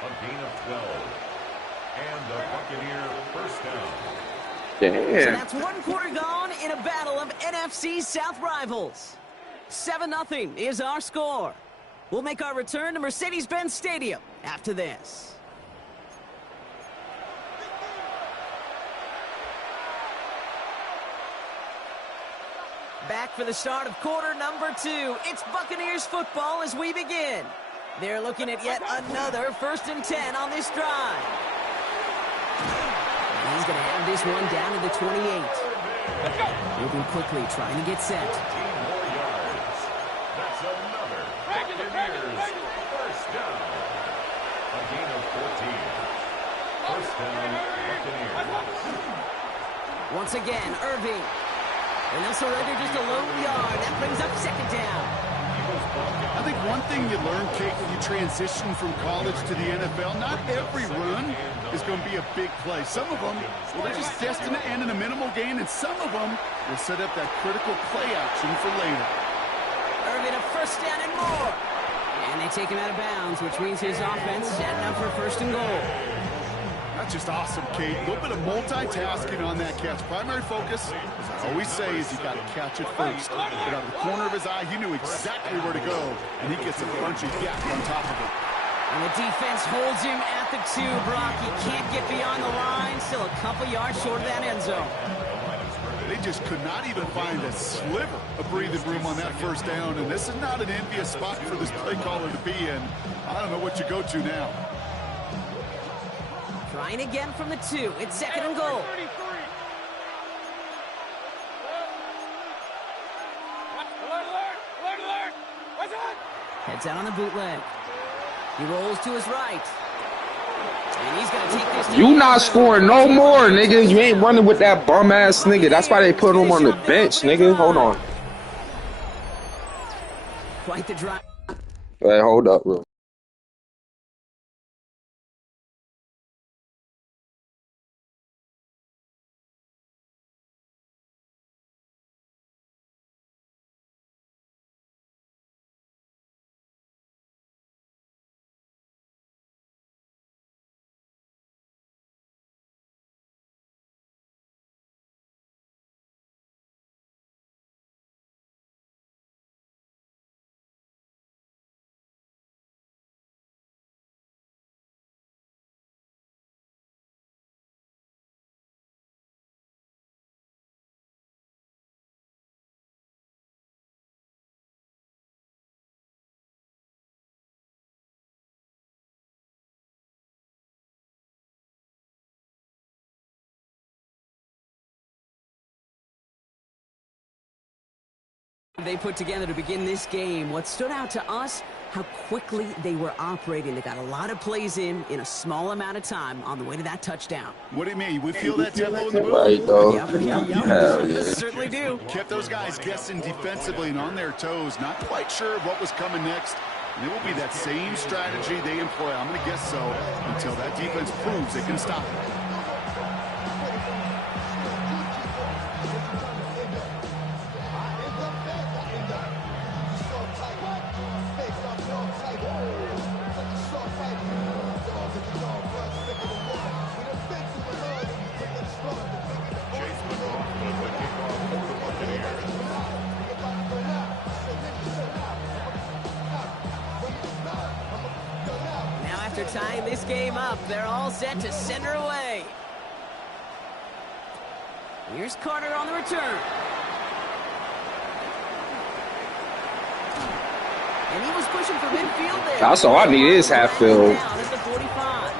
A gain of 12. And the Buccaneer first down. Damn. So that's one quarter gone in a battle of NFC South rivals. 7-0 is our score. We'll make our return to Mercedes-Benz Stadium after this. Back for the start of quarter number 2. It's Buccaneers football as we begin. They're looking at yet another 1st and 10 on this drive. And he's going to have this one down to the 28. Moving quickly, trying to get set. 15 more yards. That's another Buccaneers first down. A gain of 14. First down, Buccaneers. Once again, Irving. And they'll surrender just a lone yard. That brings up second down. I think one thing you learn, Kate, when you transition from college to the NFL, not every run is going to be a big play. Some of them, well, they're just destined to end in a minimal gain, and some of them will set up that critical play action for later. Irving a first down and more. And they take him out of bounds, which means his offense setting up for first and goal. That's just awesome, Kate. A little bit of multitasking on that catch. Primary focus, as I always say, is you got to catch it first. But out of the corner of his eye, he knew exactly where to go, and he gets a bunch of yak on top of it. And the defense holds him at the 2, Brock. He can't get beyond the line. Still a couple yards short of that end zone. They just could not even find a sliver of breathing room on that first down, and this is not an envious spot for this play caller to be in. I don't know what you go to now. Trying again from the 2. It's second and goal. Heads out on the bootleg. He rolls to his right. And he's going to take this. You not scoring no more, nigga. You ain't running with that bum ass nigga. That's why they put him on the bench, nigga. Hold on. Quite the drive. Hey, hold up, bro. They put together to begin this game. What stood out to us, how quickly they were operating. They got a lot of plays in a small amount of time on the way to that touchdown. What do you mean? We feel that tempo in the booth? Right, though. Yep. Hell yeah. Certainly do. Kept those guys guessing defensively and on their toes, not quite sure of what was coming next. And it will be that same strategy they employ, I'm going to guess so, until that defense proves they can stop it. Tying this game up, they're all set to send her away. Here's Carter on the return. And he was pushing for midfield there. That's all I need is half field. Down at the 45.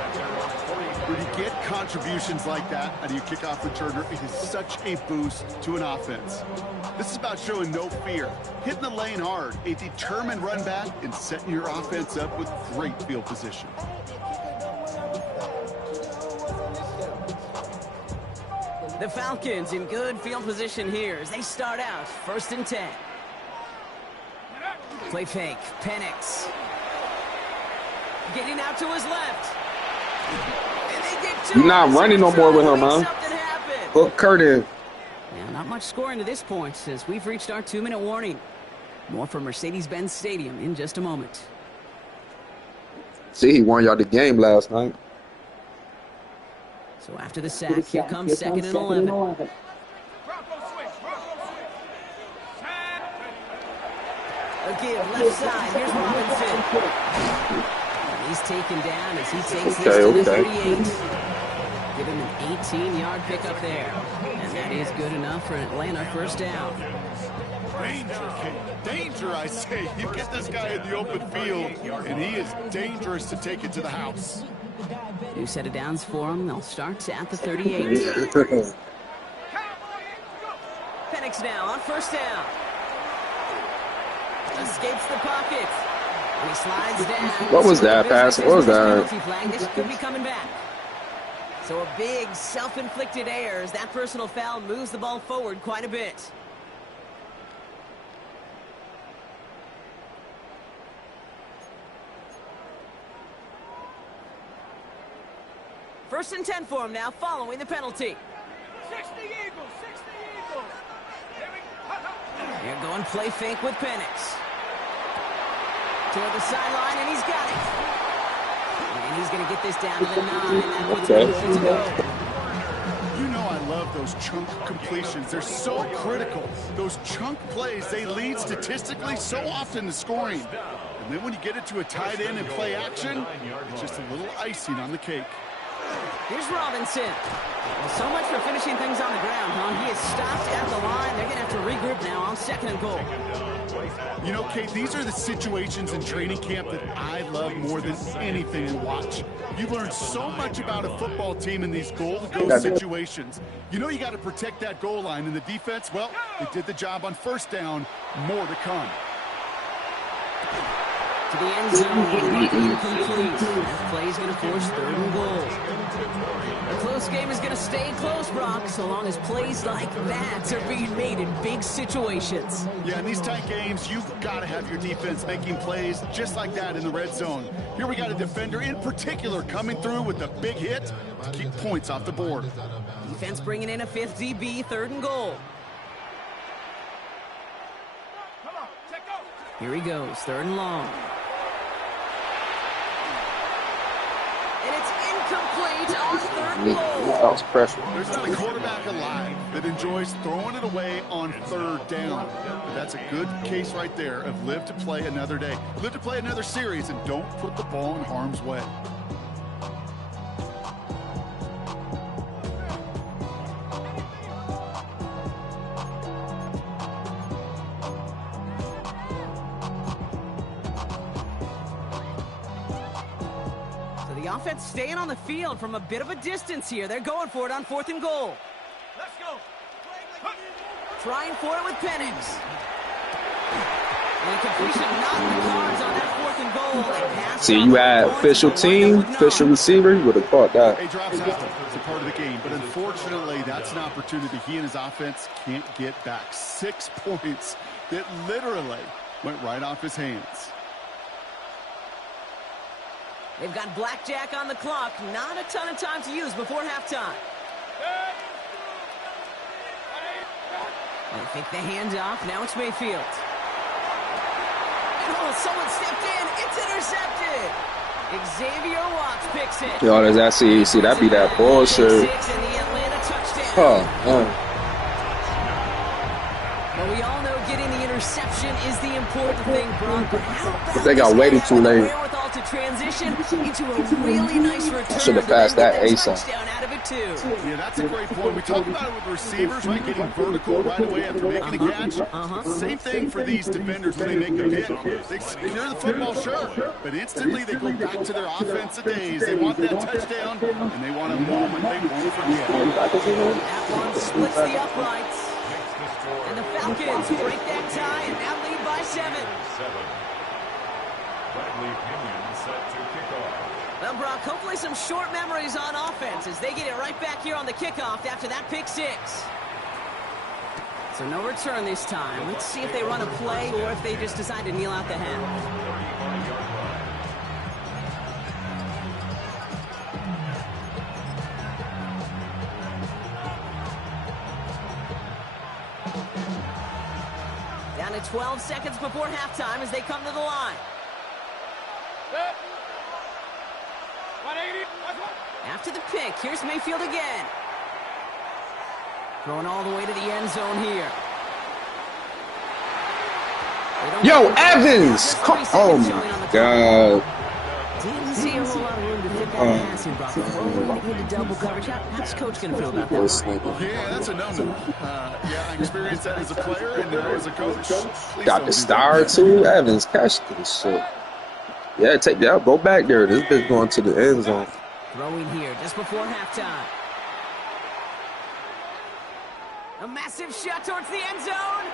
When you get contributions like that out of your kickoff returner, it is such a boost to an offense. This is about showing no fear, hitting the lane hard, a determined run back, and setting your offense up with great field position. The Falcons in good field position here as they start out 1st and 10. Play fake, Penix. Getting out to his left. And they get two. You're not running no more with him, man. Hook Curtin. Yeah, not much scoring to this point since we've reached our 2-minute warning. More from Mercedes-Benz Stadium in just a moment. See, he won y'all the game last night. So after the sack, here comes 2nd and 11. A give left side. Here's Robinson. And he's taken down as he takes this to the 38. Give him an 18-yard pickup there. And that is good enough for an Atlanta 1st down. Danger, kid. Danger, I say. You get this guy in the open field, and he is dangerous to take it to the house. New set of downs for him. They'll start at the 38. Penix now on 1st down. Escapes the pocket. And he slides down. What was that pass? What was that? Flag. This could be coming back. So a big self-inflicted error as that personal foul moves the ball forward quite a bit. First and 10 for him now, following the penalty. 60 Eagles, 60 Eagles. They're going play fake with Penix. Toward the sideline, and he's got it. And he's going to get this down to the 9, and that puts him to go. You know I love those chunk completions. They're so critical. Those chunk plays, they lead statistically so often to scoring. And then when you get it to a tight end and play action, it's just a little icing on the cake. Here's Robinson. Well, so much for finishing things on the ground, huh? He is stopped at the line. They're going to have to regroup now on 2nd and goal. You know, Kate, these are the situations in training camp that I love more than anything to watch. You learn so much about a football team in these goal-to-go situations. You know you got to protect that goal line, and the defense, well, they did the job on 1st down. More to come. To the end zone, incomplete. That play is going to force 3rd and goal. A close game is going to stay close, Brock, so long as plays like that are being made in big situations. Yeah, in these tight games, you've got to have your defense making plays just like that in the red zone. Here we got a defender in particular coming through with a big hit to keep points off the board. Defense bringing in a 5th DB, 3rd and goal. Here he goes, 3rd and long. And it's incomplete on 3rd and goal. That was pressure. There's not a quarterback alive that enjoys throwing it away on 3rd down. But that's a good case right there of live to play another day. Live to play another series and don't put the ball in harm's way. Offense staying on the field from a bit of a distance here. They're going for it on 4th and goal. Let's go. Trying for it with Penix. And a completion not in the cards on that 4th and goal. See, you had official team, official receiver, you would have caught that. He drops out. It's a part of the game. But unfortunately, that's an opportunity he and his offense can't get back. 6 points that literally went right off his hands. They've got blackjack on the clock. Not a ton of time to use before halftime. They think the handoff. Now it's Mayfield. And oh, someone stepped in. It's intercepted. Xavier Watts picks it. Yo, does that see that be that bullshit? But we all know getting the interception interception is the important thing, Brock. But how about They got this way guy too having the late. wherewithal to transition into a really nice return Should have to then passed get that that ASAP. touchdown out of it, too. Yeah, that's a great point. We talk about it with receivers, right? Getting vertical right away after making a catch. Same thing for these defenders when they make a pick. They secure the football, sure, but instantly they go back to their offensive days. They want that touchdown, and they want a moment they won't forget. That one splits the uprights. And the Falcons break that tie and now lead by 7. Bradley Pinion set to kick off. Well, Brock, hopefully some short memories on offense as they get it right back here on the kickoff after that pick 6. So no return this time. Let's see if they run a play or if they just decide to kneel out the half. Down to 12 seconds before halftime as they come to the line. After the pick, here's Mayfield again. Going all the way to the end zone here. Yo, Evans! Oh my God. Didn't see a whole lot of room to fit that passing block. Throwing into double coverage. How's Coach going to feel about that? Yeah, that's a no-no. Yeah, I experienced that as a player and now as a coach. Please Got don't the do star that. too. Evans catch this shit. Yeah, take that. Go back there. This bitch going to the end zone. Throwing here just before halftime. A massive shot towards the end zone.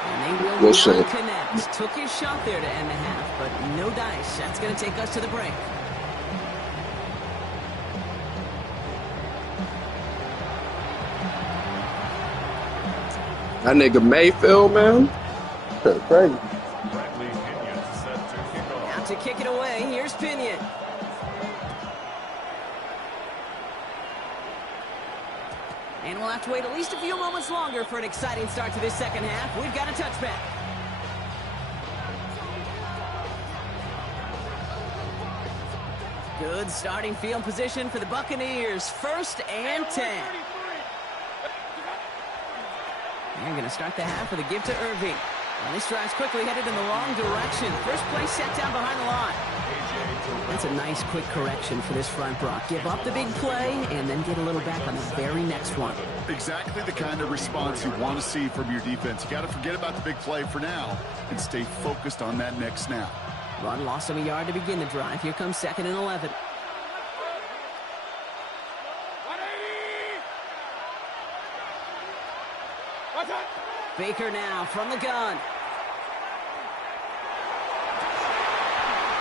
And they will Good shot. not connect. Took his shot there to end the half, but no dice. That's going to take us to the break. That nigga Mayfield, man. That's crazy. Bradley Pinion set to kick off. Out to kick it away. Here's Pinion. And we'll have to wait at least a few moments longer for an exciting start to this second half. We've got a touchback. Good starting field position for the Buccaneers. 1st and 10. They're going to start the half with a give to Irving. Well, this drive's quickly headed in the wrong direction. First play set down behind the line. That's a nice quick correction for this front, Brock. Give up the big play and then get a little back on the very next one. Exactly the kind of response you want to see from your defense. You got to forget about the big play for now and stay focused on that next snap. Run lost him a yard to begin the drive. Here comes 2nd and 11. Baker now from the gun.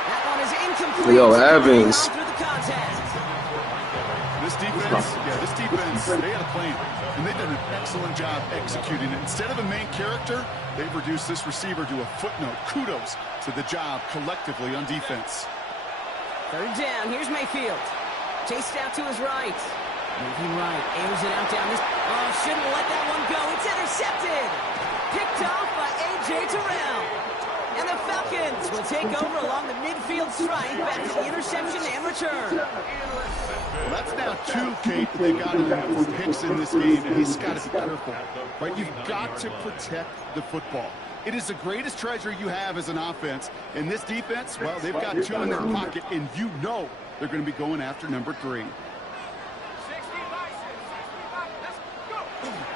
That one is incomplete. Yo, Evans. Through the contact. This defense, they had a plan, and they've done an excellent job executing it. Instead of a main character, they've reduced this receiver to a footnote. Kudos to the job collectively on defense. 3rd down. Here's Mayfield. Chased out to his right. Moving right. Airs it out down this. Oh, shouldn't have let that one go. It's intercepted. Picked off by A.J. Terrell. And the Falcons will take over along the midfield stripe back to the interception and return. Well, that's now 2, Kate, that they've got him for picks in this game, and he's got to be careful. Right? You've got to protect the football. It is the greatest treasure you have as an offense. And this defense, well, they've got 2 in their pocket, and you know they're going to be going after number 3.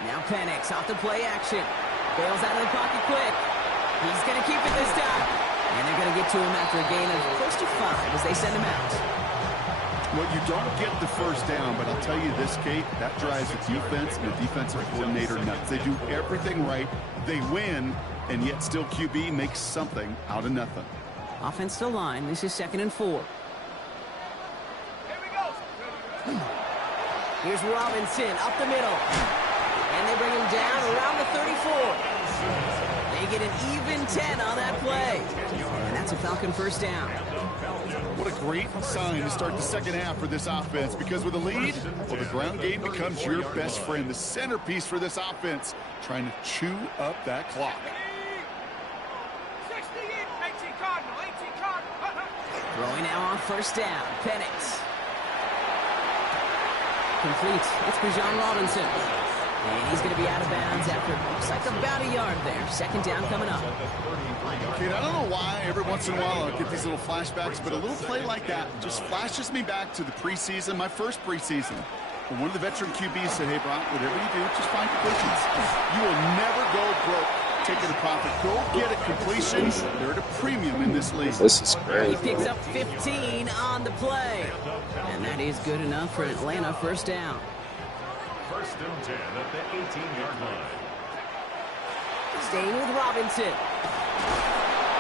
Now Penix off the play action. Bails out of the pocket quick. He's going to keep it this time. And they're going to get to him after a gain of close to 5 as they send him out. Well, you don't get the first down, but I'll tell you this, Kate, that drives the defense and the defensive coordinator nuts. They do everything right. They win, and yet still QB makes something out of nothing. Offense to line. This is 2nd and 4. Here's Robinson up the middle. And they bring him down around the 34. They get an even 10 on that play. And that's a Falcon 1st down. What a great sign to start the second half for this offense, because with a lead, well, the ground game becomes your best friend, the centerpiece for this offense, trying to chew up that clock. Throwing now on 1st down. Penix. Complete. It's Bijan Robinson. And he's going to be out of bounds after looks like about a yard there. Second down coming up. Kate, I don't know why every once in a while I get these little flashbacks, but a little play like that just flashes me back to the preseason, my first preseason. And one of the veteran QBs said, hey, Brock, whatever you do, just find completions. You will never go broke taking a profit. Go get a completion. They're at a premium in this league. This is great. He picks up 15 on the play. And that is good enough for an Atlanta first down. First and 10 at the 18-yard line. Staying with Robinson.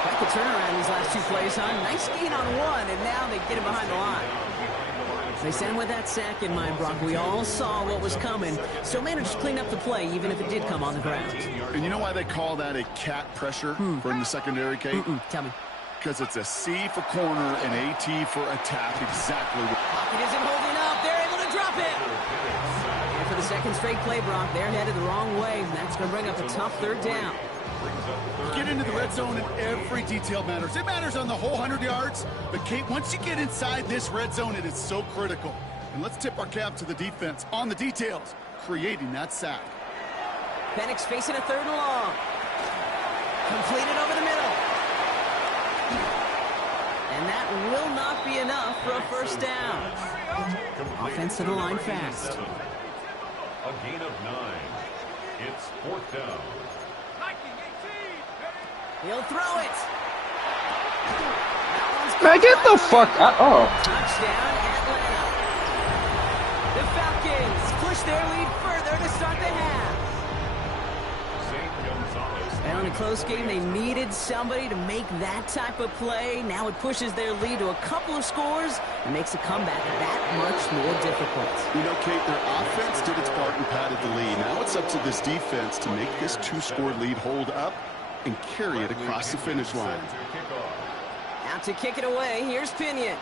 Quite the turnaround these last two plays, huh? Nice gain on one, and now they get him behind the line. They sent him with that sack in mind, Brock. We all saw what was coming. Still managed to clean up the play, even if it did come on the ground. And you know why they call that a cat pressure from the secondary, Kate? Tell me. Because it's a C for corner and a T for attack. Exactly. Pocket isn't holding up. They're able to drop it. And for the second straight play, Brock, they're headed the wrong way. And that's going to bring up a tough third down. Get into the red zone and every detail matters. It matters on the whole 100 yards. But, Kate, once you get inside this red zone, it is so critical. And let's tip our cap to the defense on the details, creating that sack. Penix facing a third and long. Completed over the middle. And that will not be enough for a first down. Offense to the line fast. A gain of 9. It's fourth down. He'll throw it. Man, get the fuck out. Oh. Touchdown, Atlanta. The Falcons push their lead further to start the half. And on a close game, they needed somebody to make that type of play. Now it pushes their lead to a couple of scores and makes the comeback that much more difficult. You know, Kate, their offense did its part and padded the lead. Now it's up to this defense to make this two-score lead hold up and carry it across the finish line. Out to kick it away, here's Pinion.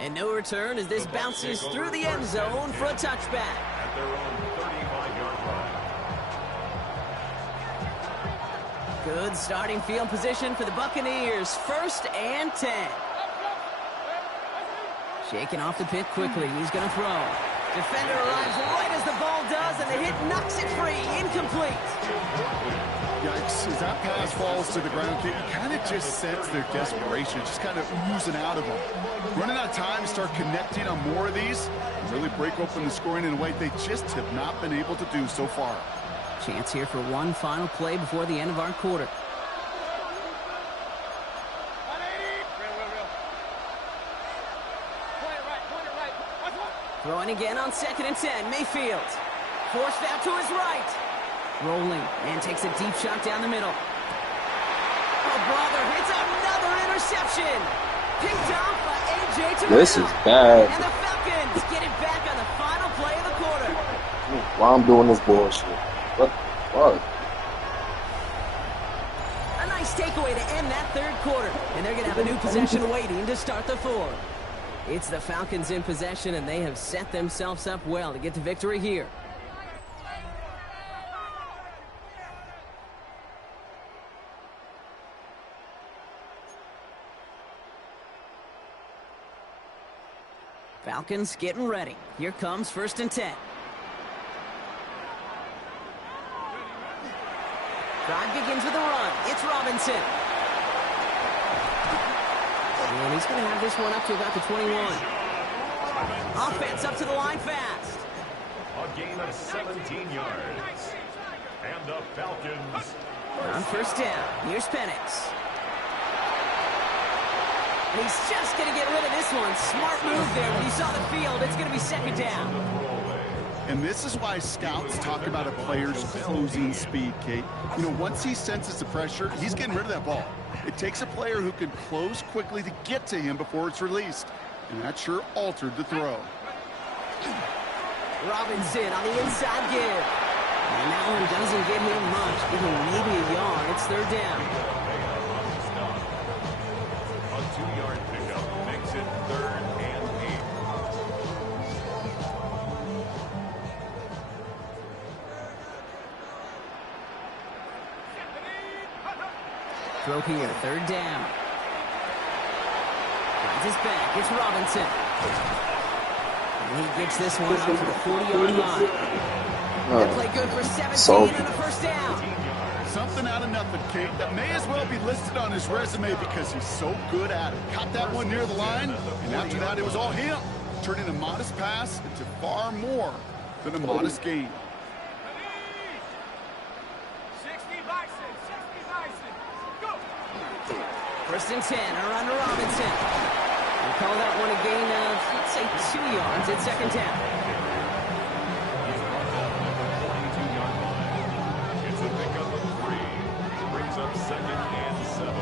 And no return as this bounces through the end zone for a touchback. At their own 35-yard line. Good starting field position for the Buccaneers. First and 10. Shaking off the pit quickly. He's going to throw. Defender arrives right as the ball does, and the hit knocks it free. Incomplete. Yikes, as that pass falls to the ground, Kate, you kind of just sense their desperation, just kind of oozing out of them. Running out of time to start connecting on more of these, and really break open the scoring in a way they just have not been able to do so far. Chance here for one final play before the end of our quarter. Throwing again on 2nd and 10. Mayfield. Forced out to his right. Rolling and takes a deep shot down the middle. Oh, brother, it's another interception. Picked off by A.J. Terrell. This is bad. And the Falcons get it back on the final play of the quarter. Why I'm doing this bullshit? What the fuck? A nice takeaway to end that third quarter. And they're going to have a new possession waiting to start the fourth. It's the Falcons in possession, and they have set themselves up well to get the victory here. Falcons getting ready. Here comes 1st and 10. Drive begins with a run. It's Robinson. And he's going to have this one up to about the 21. Offense up to the line fast. A gain of 17 yards. And the Falcons. On first down, here's Penix. And he's just going to get rid of this one. Smart move there when he saw the field. It's going to be second down. And this is why scouts talk about a player's closing speed, Kate. You know, once he senses the pressure, he's getting rid of that ball. It takes a player who can close quickly to get to him before it's released. And that sure altered the throw. Robinson on the inside give. And that one doesn't give him much. Give him maybe a yard. It's third down. A 2-yard pickup makes it 3rd and 8. Throw here, third down. Finds his back. It's Robinson. And he gets this one up to the 40-yard line. That play good for 17 and a first down. Something out of nothing, Kate. That may as well be listed on his resume because he's so good at it. Caught that one near the line, and after that, it was all him. Turning a modest pass into far more than a modest gain. 60 Bison, 60 Bison. Go. First and 10, a run to Robinson. We call that one a gain of, let's say, 2 yards at second down. It's a pickup of 3. Brings up second and 7.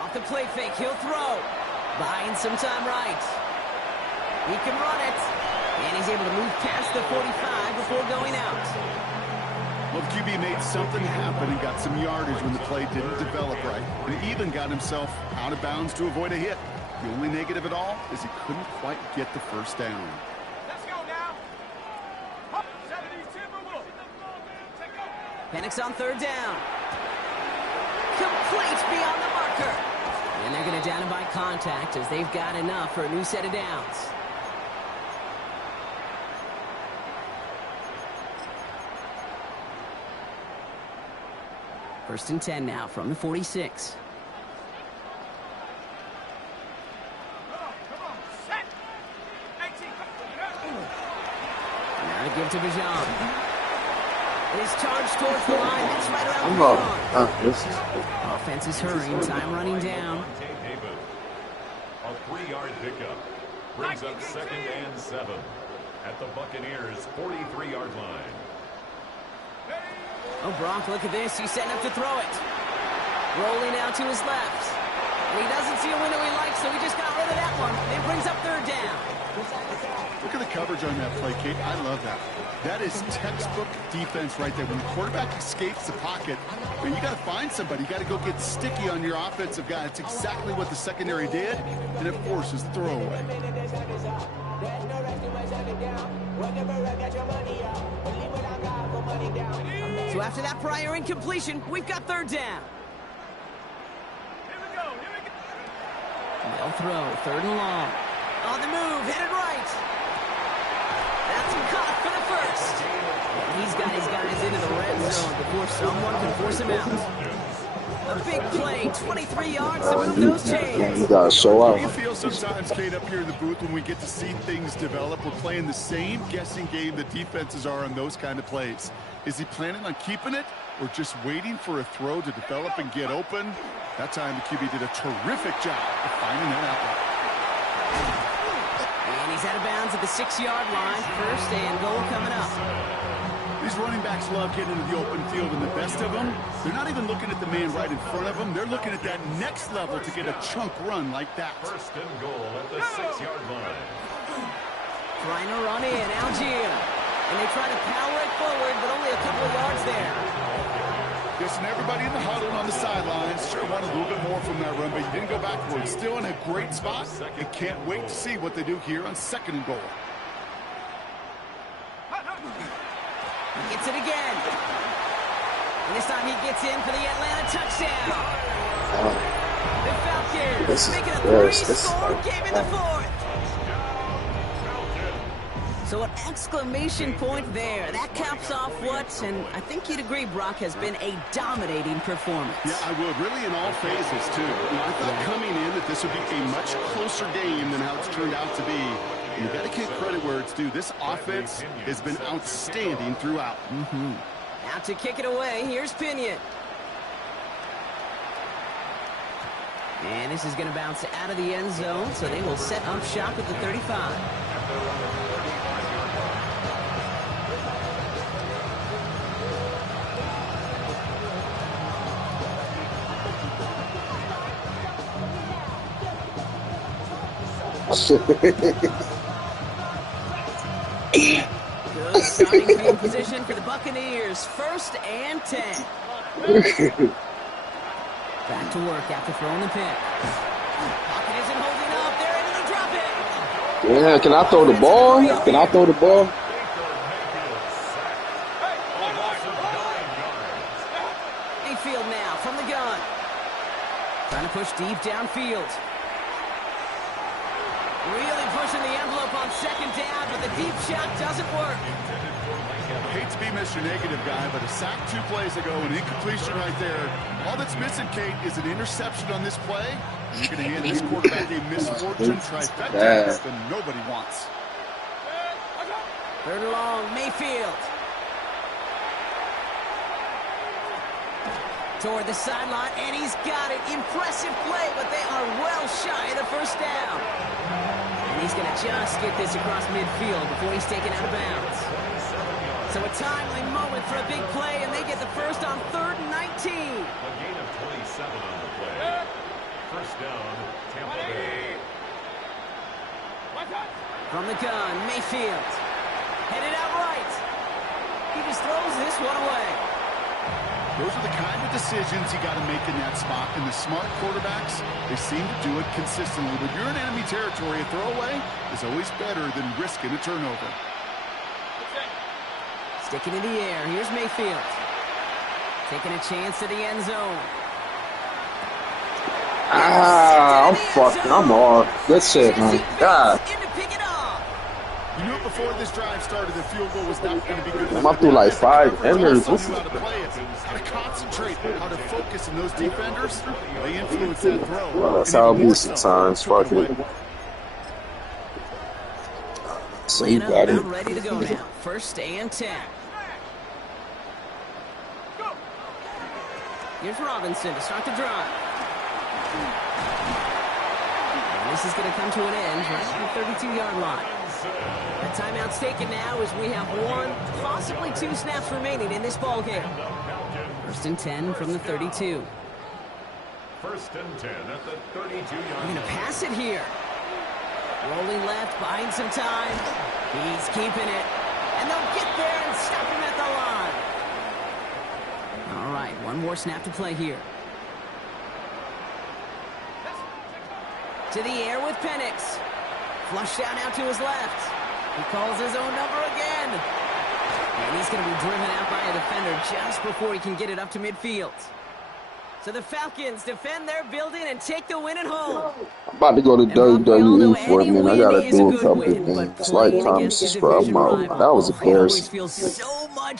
Off the play fake, he'll throw. Buying some time right. He can run it. And he's able to move past the 45 before going out. Well, the QB made something happen and got some yardage when the play didn't develop right. And he even got himself out of bounds to avoid a hit. The only negative at all is he couldn't quite get the first down. Let's go now. 70 Timberwolves. Penix on third down. Complete beyond the marker. And they're going to down him by contact as they've got enough for a new set of downs. First and 10 now from the 46. Now to give to Bijan. It is charged towards the line. That's right around the corner. Offense is hurrying. Time running down. A 3-yard pickup. Brings up second and 7. At the Buccaneers' 43-yard line. Oh, Brock, look at this. He's setting up to throw it. Rolling out to his left. And he doesn't see a window he likes, so he just got rid of that one. It brings up third down. Look at the coverage on that play, Kate. I love that. That is textbook defense right there. When the quarterback escapes the pocket, man, you got to find somebody. You got to go get sticky on your offensive guy. It's exactly what the secondary did, and it forces the throwaway. So after that prior incompletion, we've got third down. They'll throw, third and long. On the move, headed right. That's caught for the first. And he's got his guys into the red zone before someone can force him out. A big play, 23 yards to move those chains. You gotta show out. You feel sometimes, Kate, up here in the booth when we get to see things develop, we're playing the same guessing game that defenses are on those kind of plays. Is he planning on keeping it or just waiting for a throw to develop and get open? That time the QB did a terrific job of finding that outlet. And he's out of bounds at the 6-yard line. First and goal coming up. These running backs love getting into the open field, and the best of them, they're not even looking at the man right in front of them. They're looking at that next level to get a chunk run like that. First and goal at the 6-yard line. Trying to run in, Algier. And they try to power it forward, but only a couple of yards there. Listen, everybody in the huddle on the sidelines sure wanted a little bit more from that run, but he didn't go backwards. Still in a great spot, and can't wait to see what they do here on second and goal. He gets it again. And this time he gets in for the Atlanta touchdown. The Falcons making a 3-score game in the fourth. So an exclamation point there. That caps off what, and I think you'd agree, Brock, has been a dominating performance. Yeah, I would. Really in all phases, too. I thought coming in that this would be a much closer game than how it's turned out to be. And you got to give credit where it's due. This offense has been outstanding throughout. Out to kick it away, here's Pinion. And this is going to bounce out of the end zone, so they will set up shop at the 35. Good starting field position for the Buccaneers. First and 10. Back to work after throwing the pick. Pocket isn't holding up. They're able to drop it. Yeah, can I throw the ball? Can I throw the ball? Mayfield now from the gun. Trying to push deep downfield. Really pushing the envelope on second down, but the deep shot doesn't work. I hate to be Mr. Negative guy, but a sack 2 plays ago, an incompletion right there. All that's missing, Kate, is an interception on this play. And you're going to hand this quarterback a misfortune trifecta that nobody wants. 3rd and long, Mayfield. Toward the sideline, and he's got it. Impressive play, but they are well shy of the first down. And he's going to just get this across midfield before he's taken out of bounds. So a timely moment for a big play, and they get the first on 3rd and 19. A gain of 27 on the play. First down, Tampa Bay. From the gun, Mayfield. Headed out right. He just throws this one away. Those are the kind of decisions you got to make in that spot. And the smart quarterbacks, they seem to do it consistently. When you're in enemy territory, a throwaway is always better than risking a turnover. Sticking in the air. Here's Mayfield. Taking a chance to the end zone. I'm fucking. I'm off. Good shit, man. God. You knew before this drive started, the field goal was not going to be good. I'm up through like 5 enders. How to concentrate, how to focus on those defenders. They influence that throw. Well, that's how it be sometimes. Fuck it. So you got it. Ready to go now. 1st and 10. Here's Robinson to start the drive. And this is going to come to an end right at the 32-yard line. The timeout's taken now as we have 1, possibly 2 snaps remaining in this ball game. 1st and 10 from the 32. 1st and 10 at the 32-yard line. Going to pass it here. Rolling left, buying some time. He's keeping it. And they'll get there and stop him at the line. All right, 1 more snap to play here. To the air with Penix. Flushed out now to his left. He calls his own number again. And he's going to be driven out by a defender just before he can get it up to midfield. So the Falcons defend their building and take the win at home. I'm about to go to WWE for a minute. I gotta do a couple of things. Like, comment, subscribe. That was a embarrassing. Feels so much